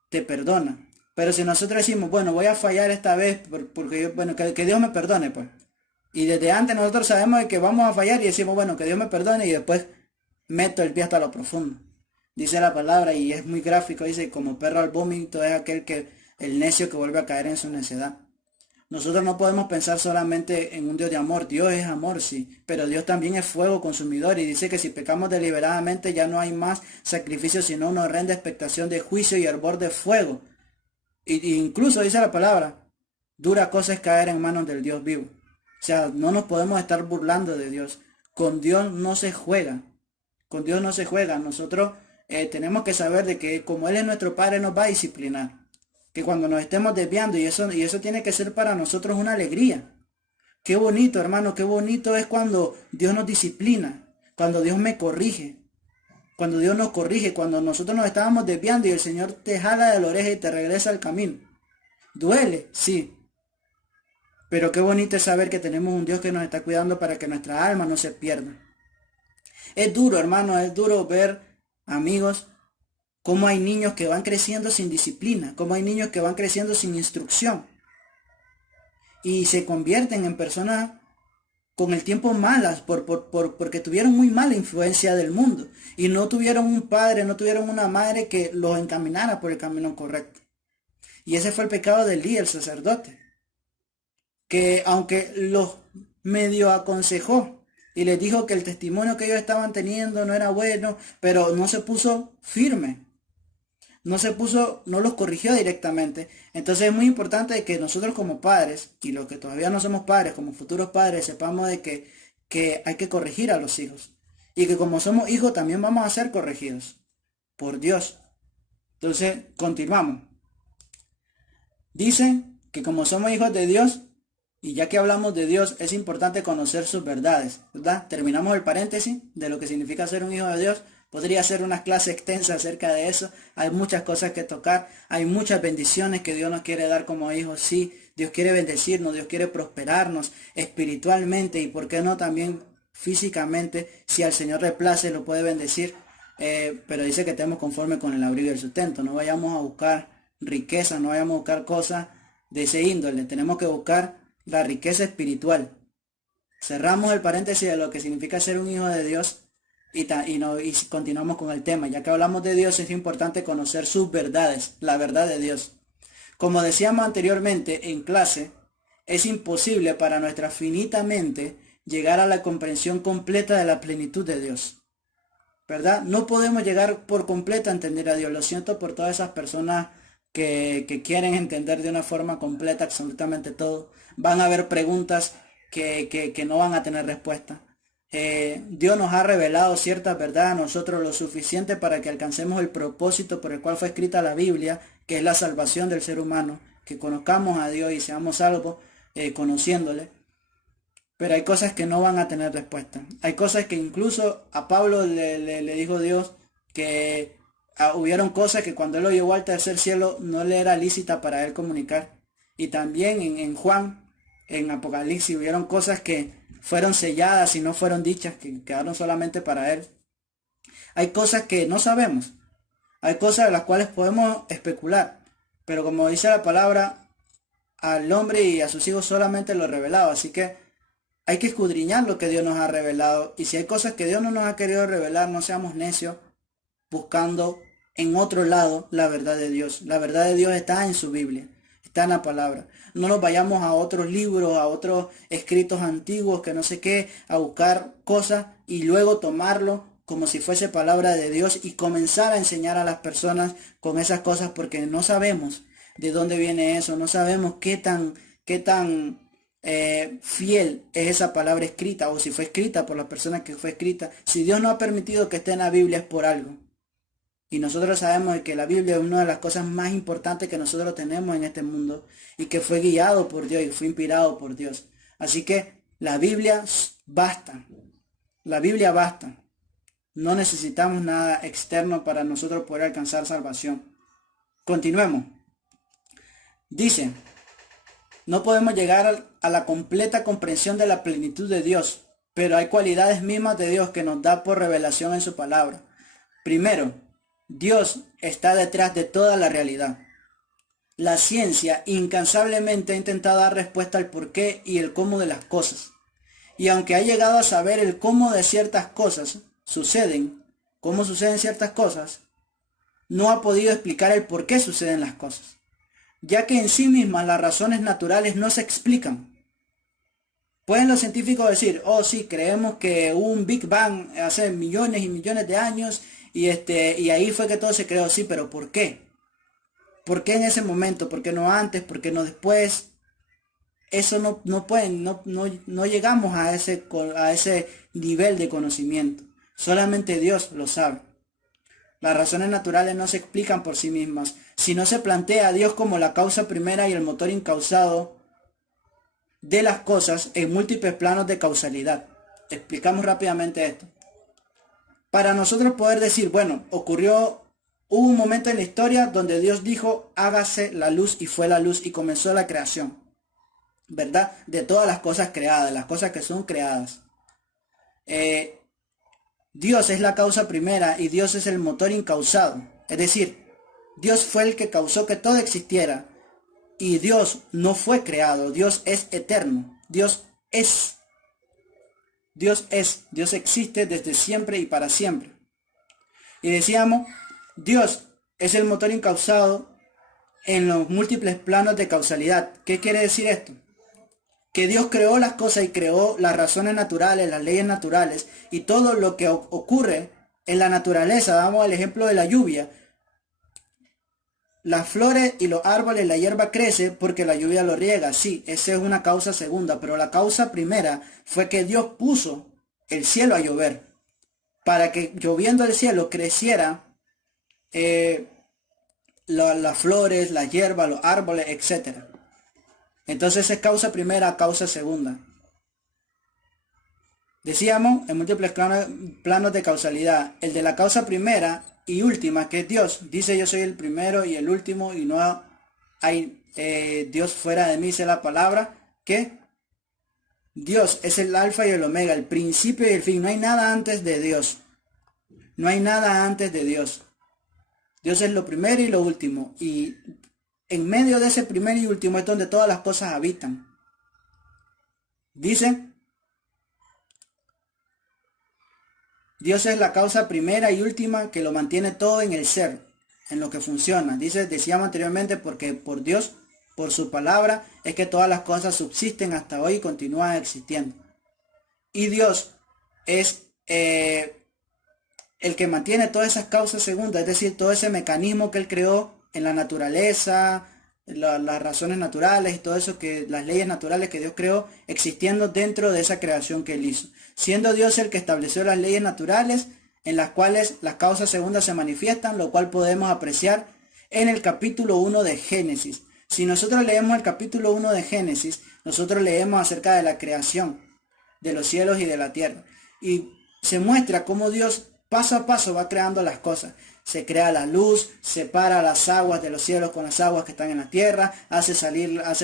te perdona. Pero si nosotros decimos, bueno, voy a fallar esta vez porque bueno, que Dios me perdone, pues. Y desde antes nosotros sabemos de que vamos a fallar y decimos, bueno, que Dios me perdone, y después meto el pie hasta lo profundo. Dice la palabra, y es muy gráfico, dice, como perro al vómito es el necio que vuelve a caer en su necedad. Nosotros no podemos pensar solamente en un Dios de amor. Dios es amor, sí, pero Dios también es fuego consumidor, y dice que si pecamos deliberadamente ya no hay más sacrificio, sino una horrenda expectación de juicio y hervor de fuego. Y incluso dice la palabra, dura cosa es caer en manos del Dios vivo. O sea, no nos podemos estar burlando de Dios. Con Dios no se juega. Con Dios no se juega. Nosotros tenemos que saber de que como Él es nuestro Padre, nos va a disciplinar. Que cuando nos estemos desviando, y eso tiene que ser para nosotros una alegría. Qué bonito, hermano, qué bonito es cuando Dios nos disciplina, cuando Dios me corrige, cuando Dios nos corrige, cuando nosotros nos estábamos desviando y el Señor te jala de la oreja y te regresa al camino. Duele, sí. Pero qué bonito es saber que tenemos un Dios que nos está cuidando para que nuestra alma no se pierda. Es duro, hermano, es duro ver, amigos, cómo hay niños que van creciendo sin disciplina, cómo hay niños que van creciendo sin instrucción. Y se convierten en personas con el tiempo malas porque tuvieron muy mala influencia del mundo. Y no tuvieron un padre, no tuvieron una madre que los encaminara por el camino correcto. Y ese fue el pecado de Elí, el sacerdote, que aunque los medio aconsejó y les dijo que el testimonio que ellos estaban teniendo no era bueno, pero no se puso firme, no los corrigió directamente. Entonces es muy importante que nosotros como padres, y los que todavía no somos padres, como futuros padres, sepamos de que hay que corregir a los hijos, y que como somos hijos también vamos a ser corregidos por Dios. Entonces continuamos. Dice que como somos hijos de Dios, y ya que hablamos de Dios, es importante conocer sus verdades, ¿verdad? Terminamos el paréntesis de lo que significa ser un hijo de Dios. Podría ser una clase extensa acerca de eso. Hay muchas cosas que tocar. Hay muchas bendiciones que Dios nos quiere dar como hijos. Sí, Dios quiere bendecirnos, Dios quiere prosperarnos espiritualmente y por qué no también físicamente. Si al Señor le place, lo puede bendecir. pero dice que estemos conforme con el abrigo y el sustento. No vayamos a buscar riqueza, no vayamos a buscar cosas de ese índole. Tenemos que buscar la riqueza espiritual. Cerramos el paréntesis de lo que significa ser un hijo de Dios y continuamos con el tema. Ya que hablamos de Dios, es importante conocer sus verdades, la verdad de Dios. Como decíamos anteriormente en clase, es imposible para nuestra finita mente llegar a la comprensión completa de la plenitud de Dios, ¿verdad? No podemos llegar por completo a entender a Dios. Lo siento por todas esas personas que quieren entender de una forma completa absolutamente todo. Van a haber preguntas que no van a tener respuesta. Dios nos ha revelado ciertas verdades a nosotros lo suficiente para que alcancemos el propósito por el cual fue escrita la Biblia, que es la salvación del ser humano, que conozcamos a Dios y seamos salvos conociéndole. Pero hay cosas que no van a tener respuesta. Hay cosas que incluso a Pablo le dijo Dios que hubieron cosas que cuando él lo llevó al tercer cielo no le era lícita para él comunicar. Y también en Juan, en Apocalipsis, hubieron cosas que fueron selladas y no fueron dichas, que quedaron solamente para él. Hay cosas que no sabemos. Hay cosas de las cuales podemos especular. Pero como dice la palabra, al hombre y a sus hijos solamente lo revelado. Así que hay que escudriñar lo que Dios nos ha revelado. Y si hay cosas que Dios no nos ha querido revelar, no seamos necios buscando en otro lado la verdad de Dios. La verdad de Dios está en su Biblia, está en la palabra. No nos vayamos a otros libros, a otros escritos antiguos, que no sé qué, a buscar cosas y luego tomarlo como si fuese palabra de Dios y comenzar a enseñar a las personas con esas cosas, porque no sabemos de dónde viene eso, no sabemos qué tan fiel es esa palabra escrita, o si fue escrita por la persona que fue escrita. Si Dios no ha permitido que esté en la Biblia es por algo. Y nosotros sabemos que la Biblia es una de las cosas más importantes que nosotros tenemos en este mundo y que fue guiado por Dios y fue inspirado por Dios. Así que la Biblia basta. La Biblia basta. No necesitamos nada externo para nosotros poder alcanzar salvación. Continuemos. Dice, no podemos llegar a la completa comprensión de la plenitud de Dios, pero hay cualidades mismas de Dios que nos da por revelación en su palabra. Primero, Dios está detrás de toda la realidad. La ciencia incansablemente ha intentado dar respuesta al porqué y el cómo de las cosas. Y aunque ha llegado a saber el cómo de ciertas cosas suceden, cómo suceden ciertas cosas, no ha podido explicar el por qué suceden las cosas, ya que en sí mismas las razones naturales no se explican. Pueden los científicos decir, oh sí, creemos que hubo un Big Bang hace millones y millones de años y ahí fue que todo se creó. Sí, pero ¿por qué? ¿Por qué en ese momento? ¿Por qué no antes? ¿Por qué no después? Eso no llegamos a ese nivel de conocimiento. Solamente Dios lo sabe. Las razones naturales no se explican por sí mismas. Si no se plantea a Dios como la causa primera y el motor incausado de las cosas en múltiples planos de causalidad. Explicamos rápidamente esto. Para nosotros poder decir, bueno, hubo un momento en la historia donde Dios dijo, hágase la luz, y fue la luz y comenzó la creación, ¿verdad? De todas las cosas creadas, las cosas que son creadas. Dios es la causa primera y Dios es el motor incausado. Es decir, Dios fue el que causó que todo existiera. Y Dios no fue creado. Dios es eterno. Dios existe desde siempre y para siempre. Y decíamos, Dios es el motor incausado en los múltiples planos de causalidad. ¿Qué quiere decir esto? Que Dios creó las cosas y creó las razones naturales, las leyes naturales y todo lo que ocurre en la naturaleza. Damos el ejemplo de la lluvia. Las flores y los árboles, la hierba crece porque la lluvia lo riega. Sí, esa es una causa segunda, pero la causa primera fue que Dios puso el cielo a llover para que lloviendo el cielo creciera las flores, la hierba, los árboles, etc. Entonces es causa primera, causa segunda. Decíamos en múltiples planos de causalidad. El de la causa primera y última, que es Dios, dice yo soy el primero y el último y no hay Dios fuera de mí, dice la palabra, que Dios es el alfa y el omega, el principio y el fin, no hay nada antes de Dios. No hay nada antes de Dios. Dios es lo primero y lo último. Y en medio de ese primero y último es donde todas las cosas habitan. Dice, Dios es la causa primera y última que lo mantiene todo en el ser, en lo que funciona. Decíamos anteriormente, porque por Dios, por su palabra, es que todas las cosas subsisten hasta hoy y continúan existiendo. Y Dios es el que mantiene todas esas causas segundas, es decir, todo ese mecanismo que Él creó en la naturaleza, las razones naturales y todo eso, las leyes naturales que Dios creó, existiendo dentro de esa creación que Él hizo. Siendo Dios el que estableció las leyes naturales en las cuales las causas segundas se manifiestan, lo cual podemos apreciar en el capítulo 1 de Génesis. Si nosotros leemos el capítulo 1 de Génesis, nosotros leemos acerca de la creación de los cielos y de la tierra. Y se muestra cómo Dios paso a paso va creando las cosas. Se crea la luz, separa las aguas de los cielos con las aguas que están en la tierra, hace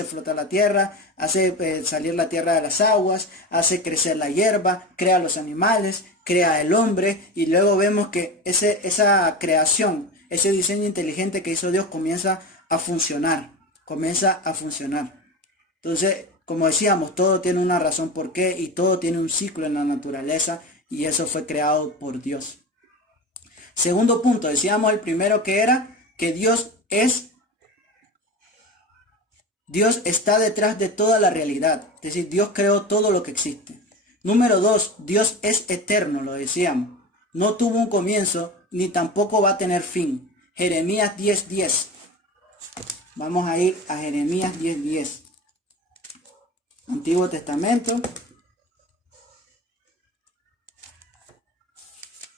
flotar la tierra, hace salir la tierra de las aguas, hace crecer la hierba, crea los animales, crea el hombre, y luego vemos que esa creación, ese diseño inteligente que hizo Dios comienza a funcionar. Entonces, como decíamos, todo tiene una razón por qué y todo tiene un ciclo en la naturaleza, y eso fue creado por Dios. Segundo punto, decíamos el primero que era que Dios está detrás de toda la realidad. Es decir, Dios creó todo lo que existe. Número 2, Dios es eterno, lo decíamos. No tuvo un comienzo ni tampoco va a tener fin. Jeremías 10:10. Vamos a ir a Jeremías 10:10. Antiguo Testamento.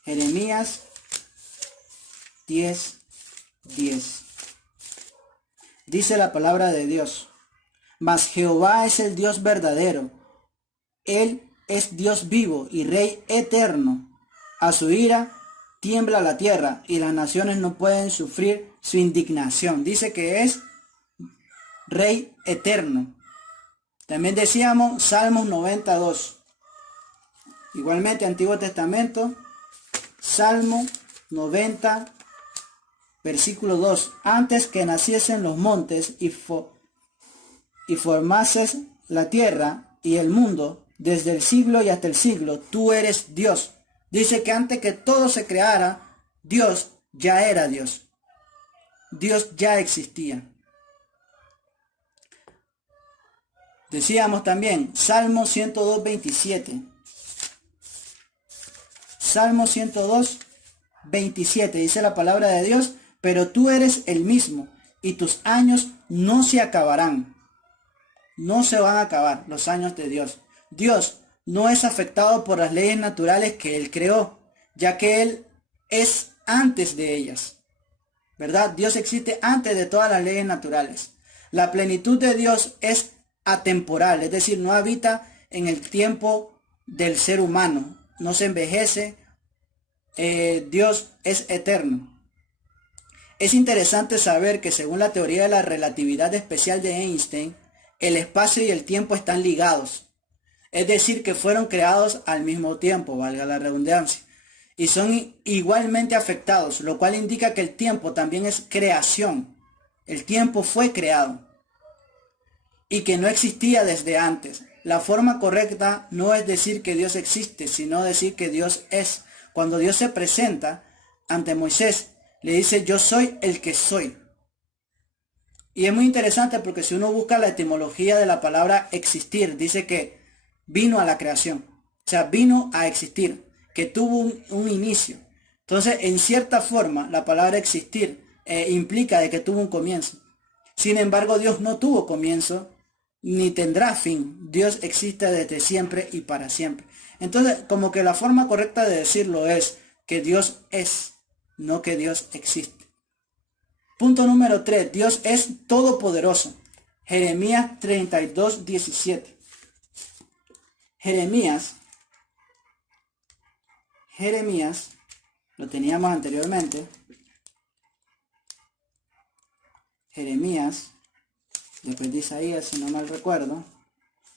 Jeremías 10:10. Dice la palabra de Dios: Mas Jehová es el Dios verdadero. Él es Dios vivo y Rey eterno. A su ira tiembla la tierra y las naciones no pueden sufrir su indignación. Dice que es Rey eterno. También decíamos Salmos 92. Igualmente Antiguo Testamento, Salmo 90, versículo 2. Antes que naciesen los montes y formases la tierra y el mundo, desde el siglo y hasta el siglo, tú eres Dios. Dice que antes que todo se creara, Dios ya era Dios. Dios ya existía. Decíamos también, Salmo 102, 27. Salmo 102, 27. Dice la palabra de Dios: pero tú eres el mismo, y tus años no se acabarán. No se van a acabar los años de Dios. Dios no es afectado por las leyes naturales que Él creó, ya que Él es antes de ellas. ¿Verdad? Dios existe antes de todas las leyes naturales. La plenitud de Dios es atemporal, es decir, no habita en el tiempo del ser humano, no se envejece. Dios es eterno. Es interesante saber que según la teoría de la relatividad especial de Einstein, el espacio y el tiempo están ligados, es decir, que fueron creados al mismo tiempo, valga la redundancia, y son igualmente afectados, lo cual indica que el tiempo también es creación. El tiempo fue creado y que no existía desde antes. La forma correcta no es decir que Dios existe, sino decir que Dios es. Cuando Dios se presenta ante Moisés, le dice: yo soy el que soy. Y es muy interesante porque si uno busca la etimología de la palabra existir, dice que vino a la creación, o sea, vino a existir, que tuvo un inicio. Entonces, en cierta forma, la palabra existir implica de que tuvo un comienzo. Sin embargo, Dios no tuvo comienzo ni tendrá fin. Dios existe desde siempre y para siempre. Entonces, como que la forma correcta de decirlo es que Dios es, no que Dios existe. Punto número 3. Dios es todopoderoso. Jeremías 32, 17. Jeremías, lo teníamos anteriormente. Jeremías, después de Isaías, si no mal recuerdo,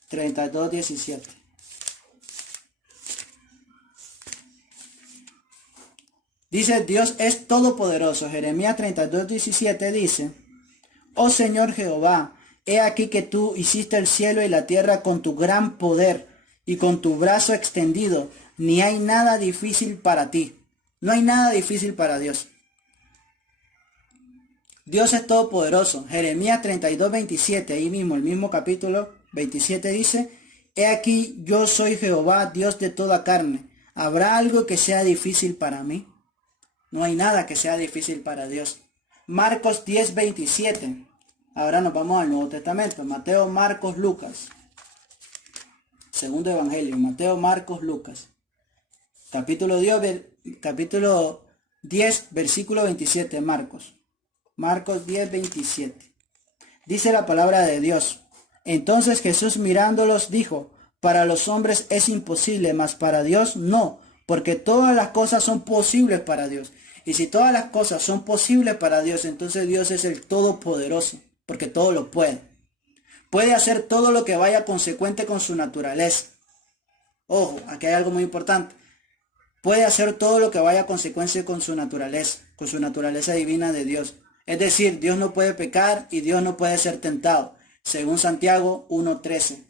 32, 17. Dice, Dios es todopoderoso. Jeremías 32:17 dice, oh Señor Jehová, he aquí que tú hiciste el cielo y la tierra con tu gran poder y con tu brazo extendido. Ni hay nada difícil para ti. No hay nada difícil para Dios. Dios es todopoderoso. Jeremías 32:27, ahí mismo, el mismo capítulo 27 dice, he aquí yo soy Jehová, Dios de toda carne. ¿Habrá algo que sea difícil para mí? No hay nada que sea difícil para Dios. Marcos 10:27. Ahora nos vamos al Nuevo Testamento. Mateo, Marcos, Lucas. Segundo Evangelio. Mateo, Marcos, Lucas. Capítulo 10, versículo 27. Marcos. Marcos 10:27. Dice la palabra de Dios. Entonces Jesús mirándolos dijo, para los hombres es imposible, mas para Dios no, porque todas las cosas son posibles para Dios. Y si todas las cosas son posibles para Dios, entonces Dios es el Todopoderoso, porque todo lo puede. Puede hacer todo lo que vaya consecuente con su naturaleza. Ojo, aquí hay algo muy importante. Puede hacer todo lo que vaya a consecuencia con su naturaleza divina de Dios. Es decir, Dios no puede pecar y Dios no puede ser tentado, según Santiago 1:13.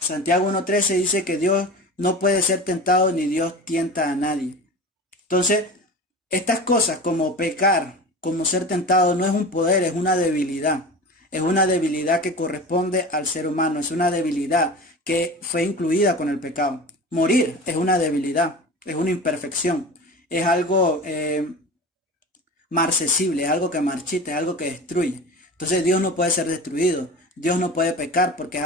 Santiago 1:13 dice que Dios no puede ser tentado ni Dios tienta a nadie. Entonces, estas cosas como pecar, como ser tentado, no es un poder, es una debilidad. Es una debilidad que corresponde al ser humano, es una debilidad que fue incluida con el pecado. Morir es una debilidad, es una imperfección, es algo marcesible, es algo que marchita, es algo que destruye. Entonces Dios no puede ser destruido, Dios no puede pecar porque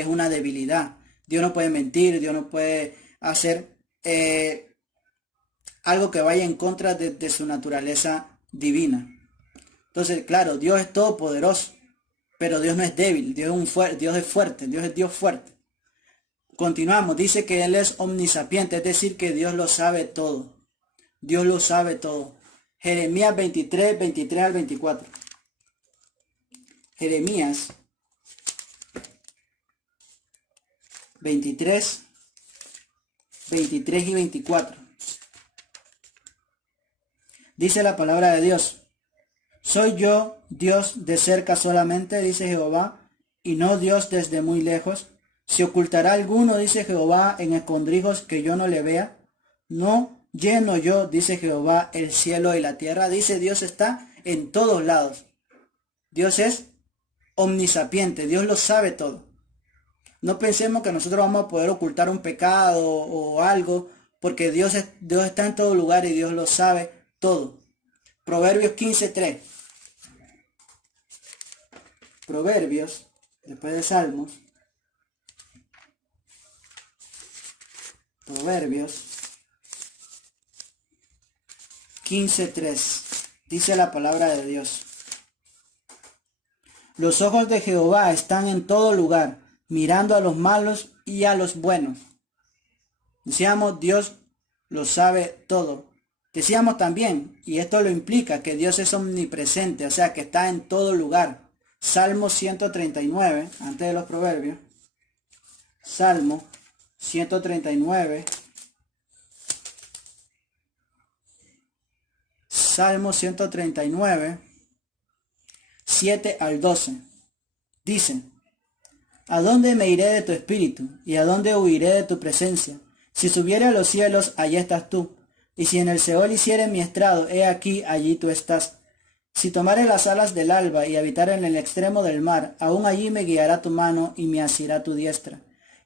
es una debilidad. Dios no puede mentir, Dios no puede hacer algo que vaya en contra de su naturaleza divina. Entonces, claro, Dios es todopoderoso, pero Dios no es débil, Dios es fuerte, Dios es Dios fuerte. Continuamos, dice que Él es omnisapiente, es decir, que Dios lo sabe todo. Dios lo sabe todo. Jeremías 23 al 24. Jeremías 23 y 24. Dice la palabra de Dios. ¿Soy yo Dios de cerca solamente, dice Jehová, y no Dios desde muy lejos? ¿Se ocultará alguno, dice Jehová, en escondrijos que yo no le vea? ¿No lleno yo, dice Jehová, el cielo y la tierra? Dice, Dios está en todos lados. Dios es omnisapiente, Dios lo sabe todo. No pensemos que nosotros vamos a poder ocultar un pecado o algo, porque Dios está en todo lugar y Dios lo sabe todo. Proverbios 15:3. Proverbios, después de Salmos. Proverbios 15:3. Dice la palabra de Dios. Los ojos de Jehová están en todo lugar, mirando a los malos y a los buenos. Decíamos, Dios lo sabe todo. Decíamos también, y esto lo implica, que Dios es omnipresente, o sea, que está en todo lugar. Salmo 139, antes de los proverbios. Salmo 139. Salmo 139, 7 al 12. Dice, ¿a dónde me iré de tu espíritu? ¿Y a dónde huiré de tu presencia? Si subiere a los cielos, allí estás tú. Y si en el Seol hiciere mi estrado, he aquí, allí tú estás. Si tomare las alas del alba y habitare en el extremo del mar, aún allí me guiará tu mano y me asirá tu diestra.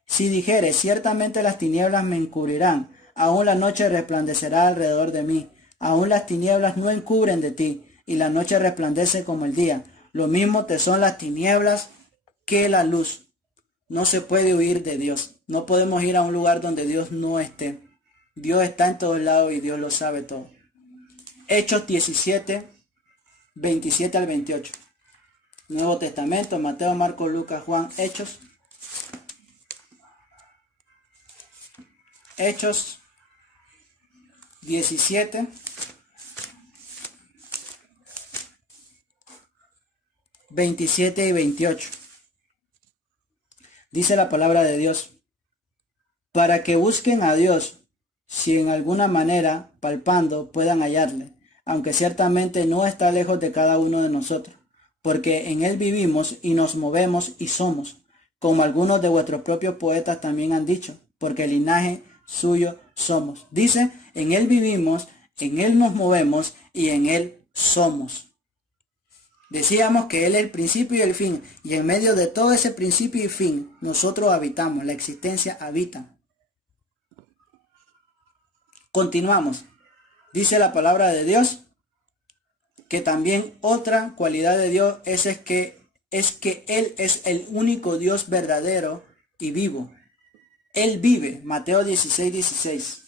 Si dijere, ciertamente las tinieblas me encubrirán, aún la noche resplandecerá alrededor de mí. Aún las tinieblas no encubren de ti, y la noche resplandece como el día. Lo mismo te son las tinieblas que la luz. No se puede huir de Dios. No podemos ir a un lugar donde Dios no esté. Dios está en todos lados y Dios lo sabe todo. Hechos 17, 27 al 28. Nuevo Testamento, Mateo, Marcos, Lucas, Juan, Hechos. Hechos 17. 27 y 28. Dice la palabra de Dios. Para que busquen a Dios, si en alguna manera, palpando, puedan hallarle, aunque ciertamente no está lejos de cada uno de nosotros, porque en él vivimos y nos movemos y somos, como algunos de vuestros propios poetas también han dicho, porque el linaje suyo somos. Dice, en él vivimos, en él nos movemos y en él somos. Decíamos que él es el principio y el fin, y en medio de todo ese principio y fin, nosotros habitamos, la existencia habita. Continuamos. Dice la palabra de Dios que también otra cualidad de Dios es que Él es el único Dios verdadero y vivo. Él vive. Mateo 16:16.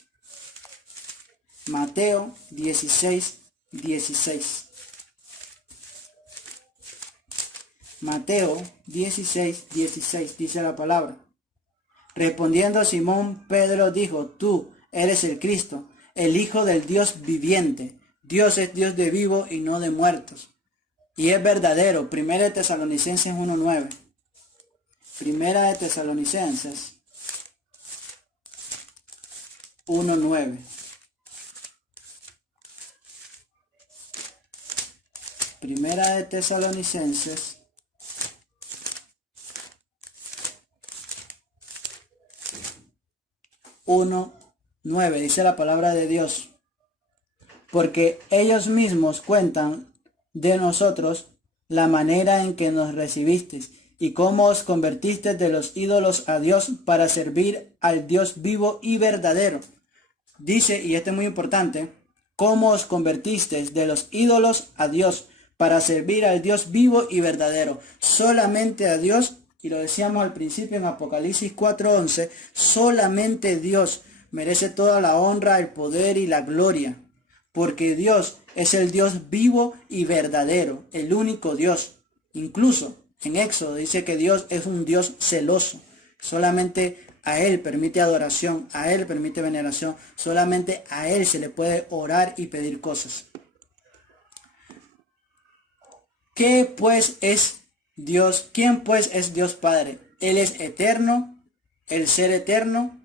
Mateo 16:16. Mateo 16:16 dice la palabra. Respondiendo Simón, Pedro dijo, tú eres el Cristo, el Hijo del Dios viviente. Dios es Dios de vivos y no de muertos. Y es verdadero. Primera de Tesalonicenses 1:9. Primera de Tesalonicenses 1:9. Primera de Tesalonicenses 1:9. Dice la palabra de Dios. Porque ellos mismos cuentan de nosotros la manera en que nos recibisteis y cómo os convertisteis de los ídolos a Dios para servir al Dios vivo y verdadero. Dice, y esto es muy importante, cómo os convertisteis de los ídolos a Dios para servir al Dios vivo y verdadero. Solamente a Dios, y lo decíamos al principio en Apocalipsis 4:11, solamente Dios merece toda la honra, el poder y la gloria. Porque Dios es el Dios vivo y verdadero, el único Dios. Incluso en Éxodo dice que Dios es un Dios celoso. Solamente a Él permite adoración, a Él permite veneración. Solamente a Él se le puede orar y pedir cosas. ¿Qué pues es Dios? ¿Quién pues es Dios Padre? Él es eterno, el ser eterno,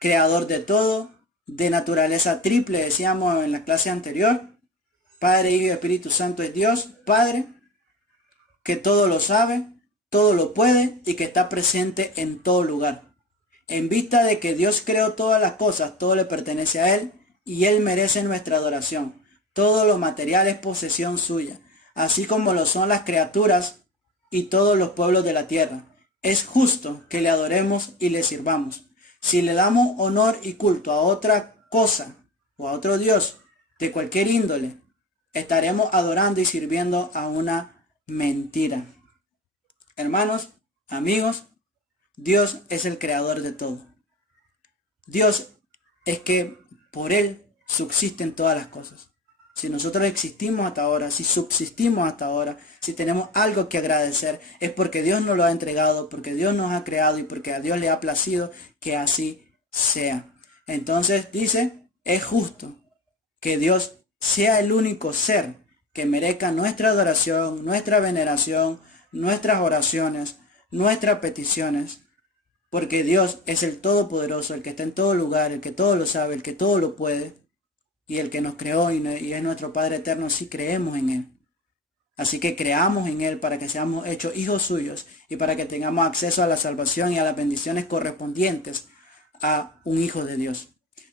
creador de todo, de naturaleza triple, decíamos en la clase anterior. Padre, Hijo y Espíritu Santo es Dios, Padre, que todo lo sabe, todo lo puede y que está presente en todo lugar. En vista de que Dios creó todas las cosas, todo le pertenece a Él y Él merece nuestra adoración. Todo lo material es posesión suya, así como lo son las criaturas y todos los pueblos de la tierra. Es justo que le adoremos y le sirvamos. Si le damos honor y culto a otra cosa o a otro Dios de cualquier índole, estaremos adorando y sirviendo a una mentira. Hermanos, amigos, Dios es el creador de todo. Dios es que por Él subsisten todas las cosas. Si nosotros existimos hasta ahora, si subsistimos hasta ahora, si tenemos algo que agradecer, es porque Dios nos lo ha entregado, porque Dios nos ha creado y porque a Dios le ha placido que así sea. Entonces dice, es justo que Dios sea el único ser que merezca nuestra adoración, nuestra veneración, nuestras oraciones, nuestras peticiones, porque Dios es el Todopoderoso, el que está en todo lugar, el que todo lo sabe, el que todo lo puede. Y el que nos creó y es nuestro Padre eterno, si creemos en Él. Así que creamos en Él para que seamos hechos hijos suyos y para que tengamos acceso a la salvación y a las bendiciones correspondientes a un hijo de Dios.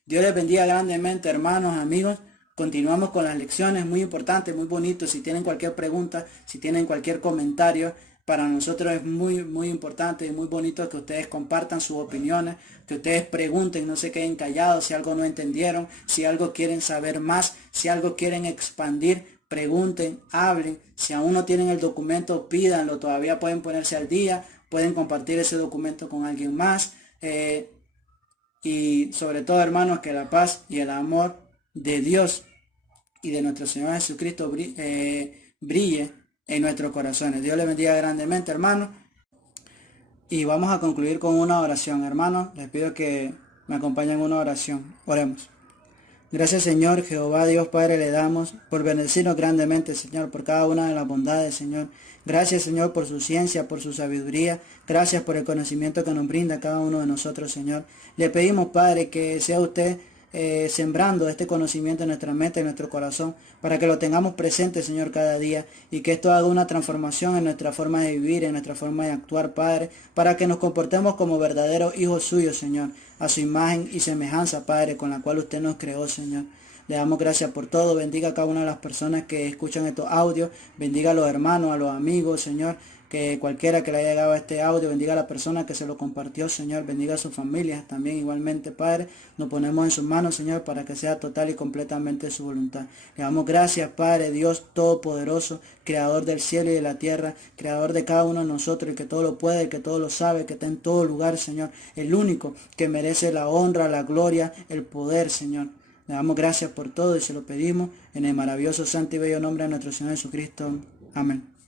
Dios les bendiga grandemente, hermanos, amigos. Continuamos con las lecciones, muy importantes, muy bonitos. Si tienen cualquier pregunta, si tienen cualquier comentario, para nosotros es muy importante y muy bonito que ustedes compartan sus opiniones, que ustedes pregunten, no se queden callados si algo no entendieron, si algo quieren saber más, si algo quieren expandir, pregunten, hablen. Si aún no tienen el documento, pídanlo, todavía pueden ponerse al día, pueden compartir ese documento con alguien más. Y sobre todo, hermanos, que la paz y el amor de Dios y de nuestro Señor Jesucristo brille en nuestros corazones. Dios les bendiga grandemente, hermanos. Y vamos a concluir con una oración, hermanos. Les pido que me acompañen en una oración. Oremos. Gracias, Señor, Jehová, Dios Padre, le damos por bendecirnos grandemente, Señor, por cada una de las bondades, Señor. Gracias, Señor, por su ciencia, por su sabiduría. Gracias por el conocimiento que nos brinda cada uno de nosotros, Señor. Le pedimos, Padre, que sea usted sembrando este conocimiento en nuestra mente, en nuestro corazón, para que lo tengamos presente, Señor, cada día, y que esto haga una transformación en nuestra forma de vivir, en nuestra forma de actuar, Padre, para que nos comportemos como verdaderos hijos suyos, Señor, a su imagen y semejanza, Padre, con la cual usted nos creó, Señor. Le damos gracias por todo. Bendiga a cada una de las personas que escuchan estos audios. Bendiga a los hermanos, a los amigos, Señor. Que cualquiera que le haya llegado a este audio, bendiga a la persona que se lo compartió, Señor. Bendiga a sus familias también igualmente, Padre. Nos ponemos en sus manos, Señor, para que sea total y completamente su voluntad. Le damos gracias, Padre, Dios Todopoderoso, Creador del cielo y de la tierra, Creador de cada uno de nosotros, el que todo lo puede, el que todo lo sabe, que está en todo lugar, Señor. El único que merece la honra, la gloria, el poder, Señor. Le damos gracias por todo y se lo pedimos en el maravilloso, santo y bello nombre de nuestro Señor Jesucristo. Amén.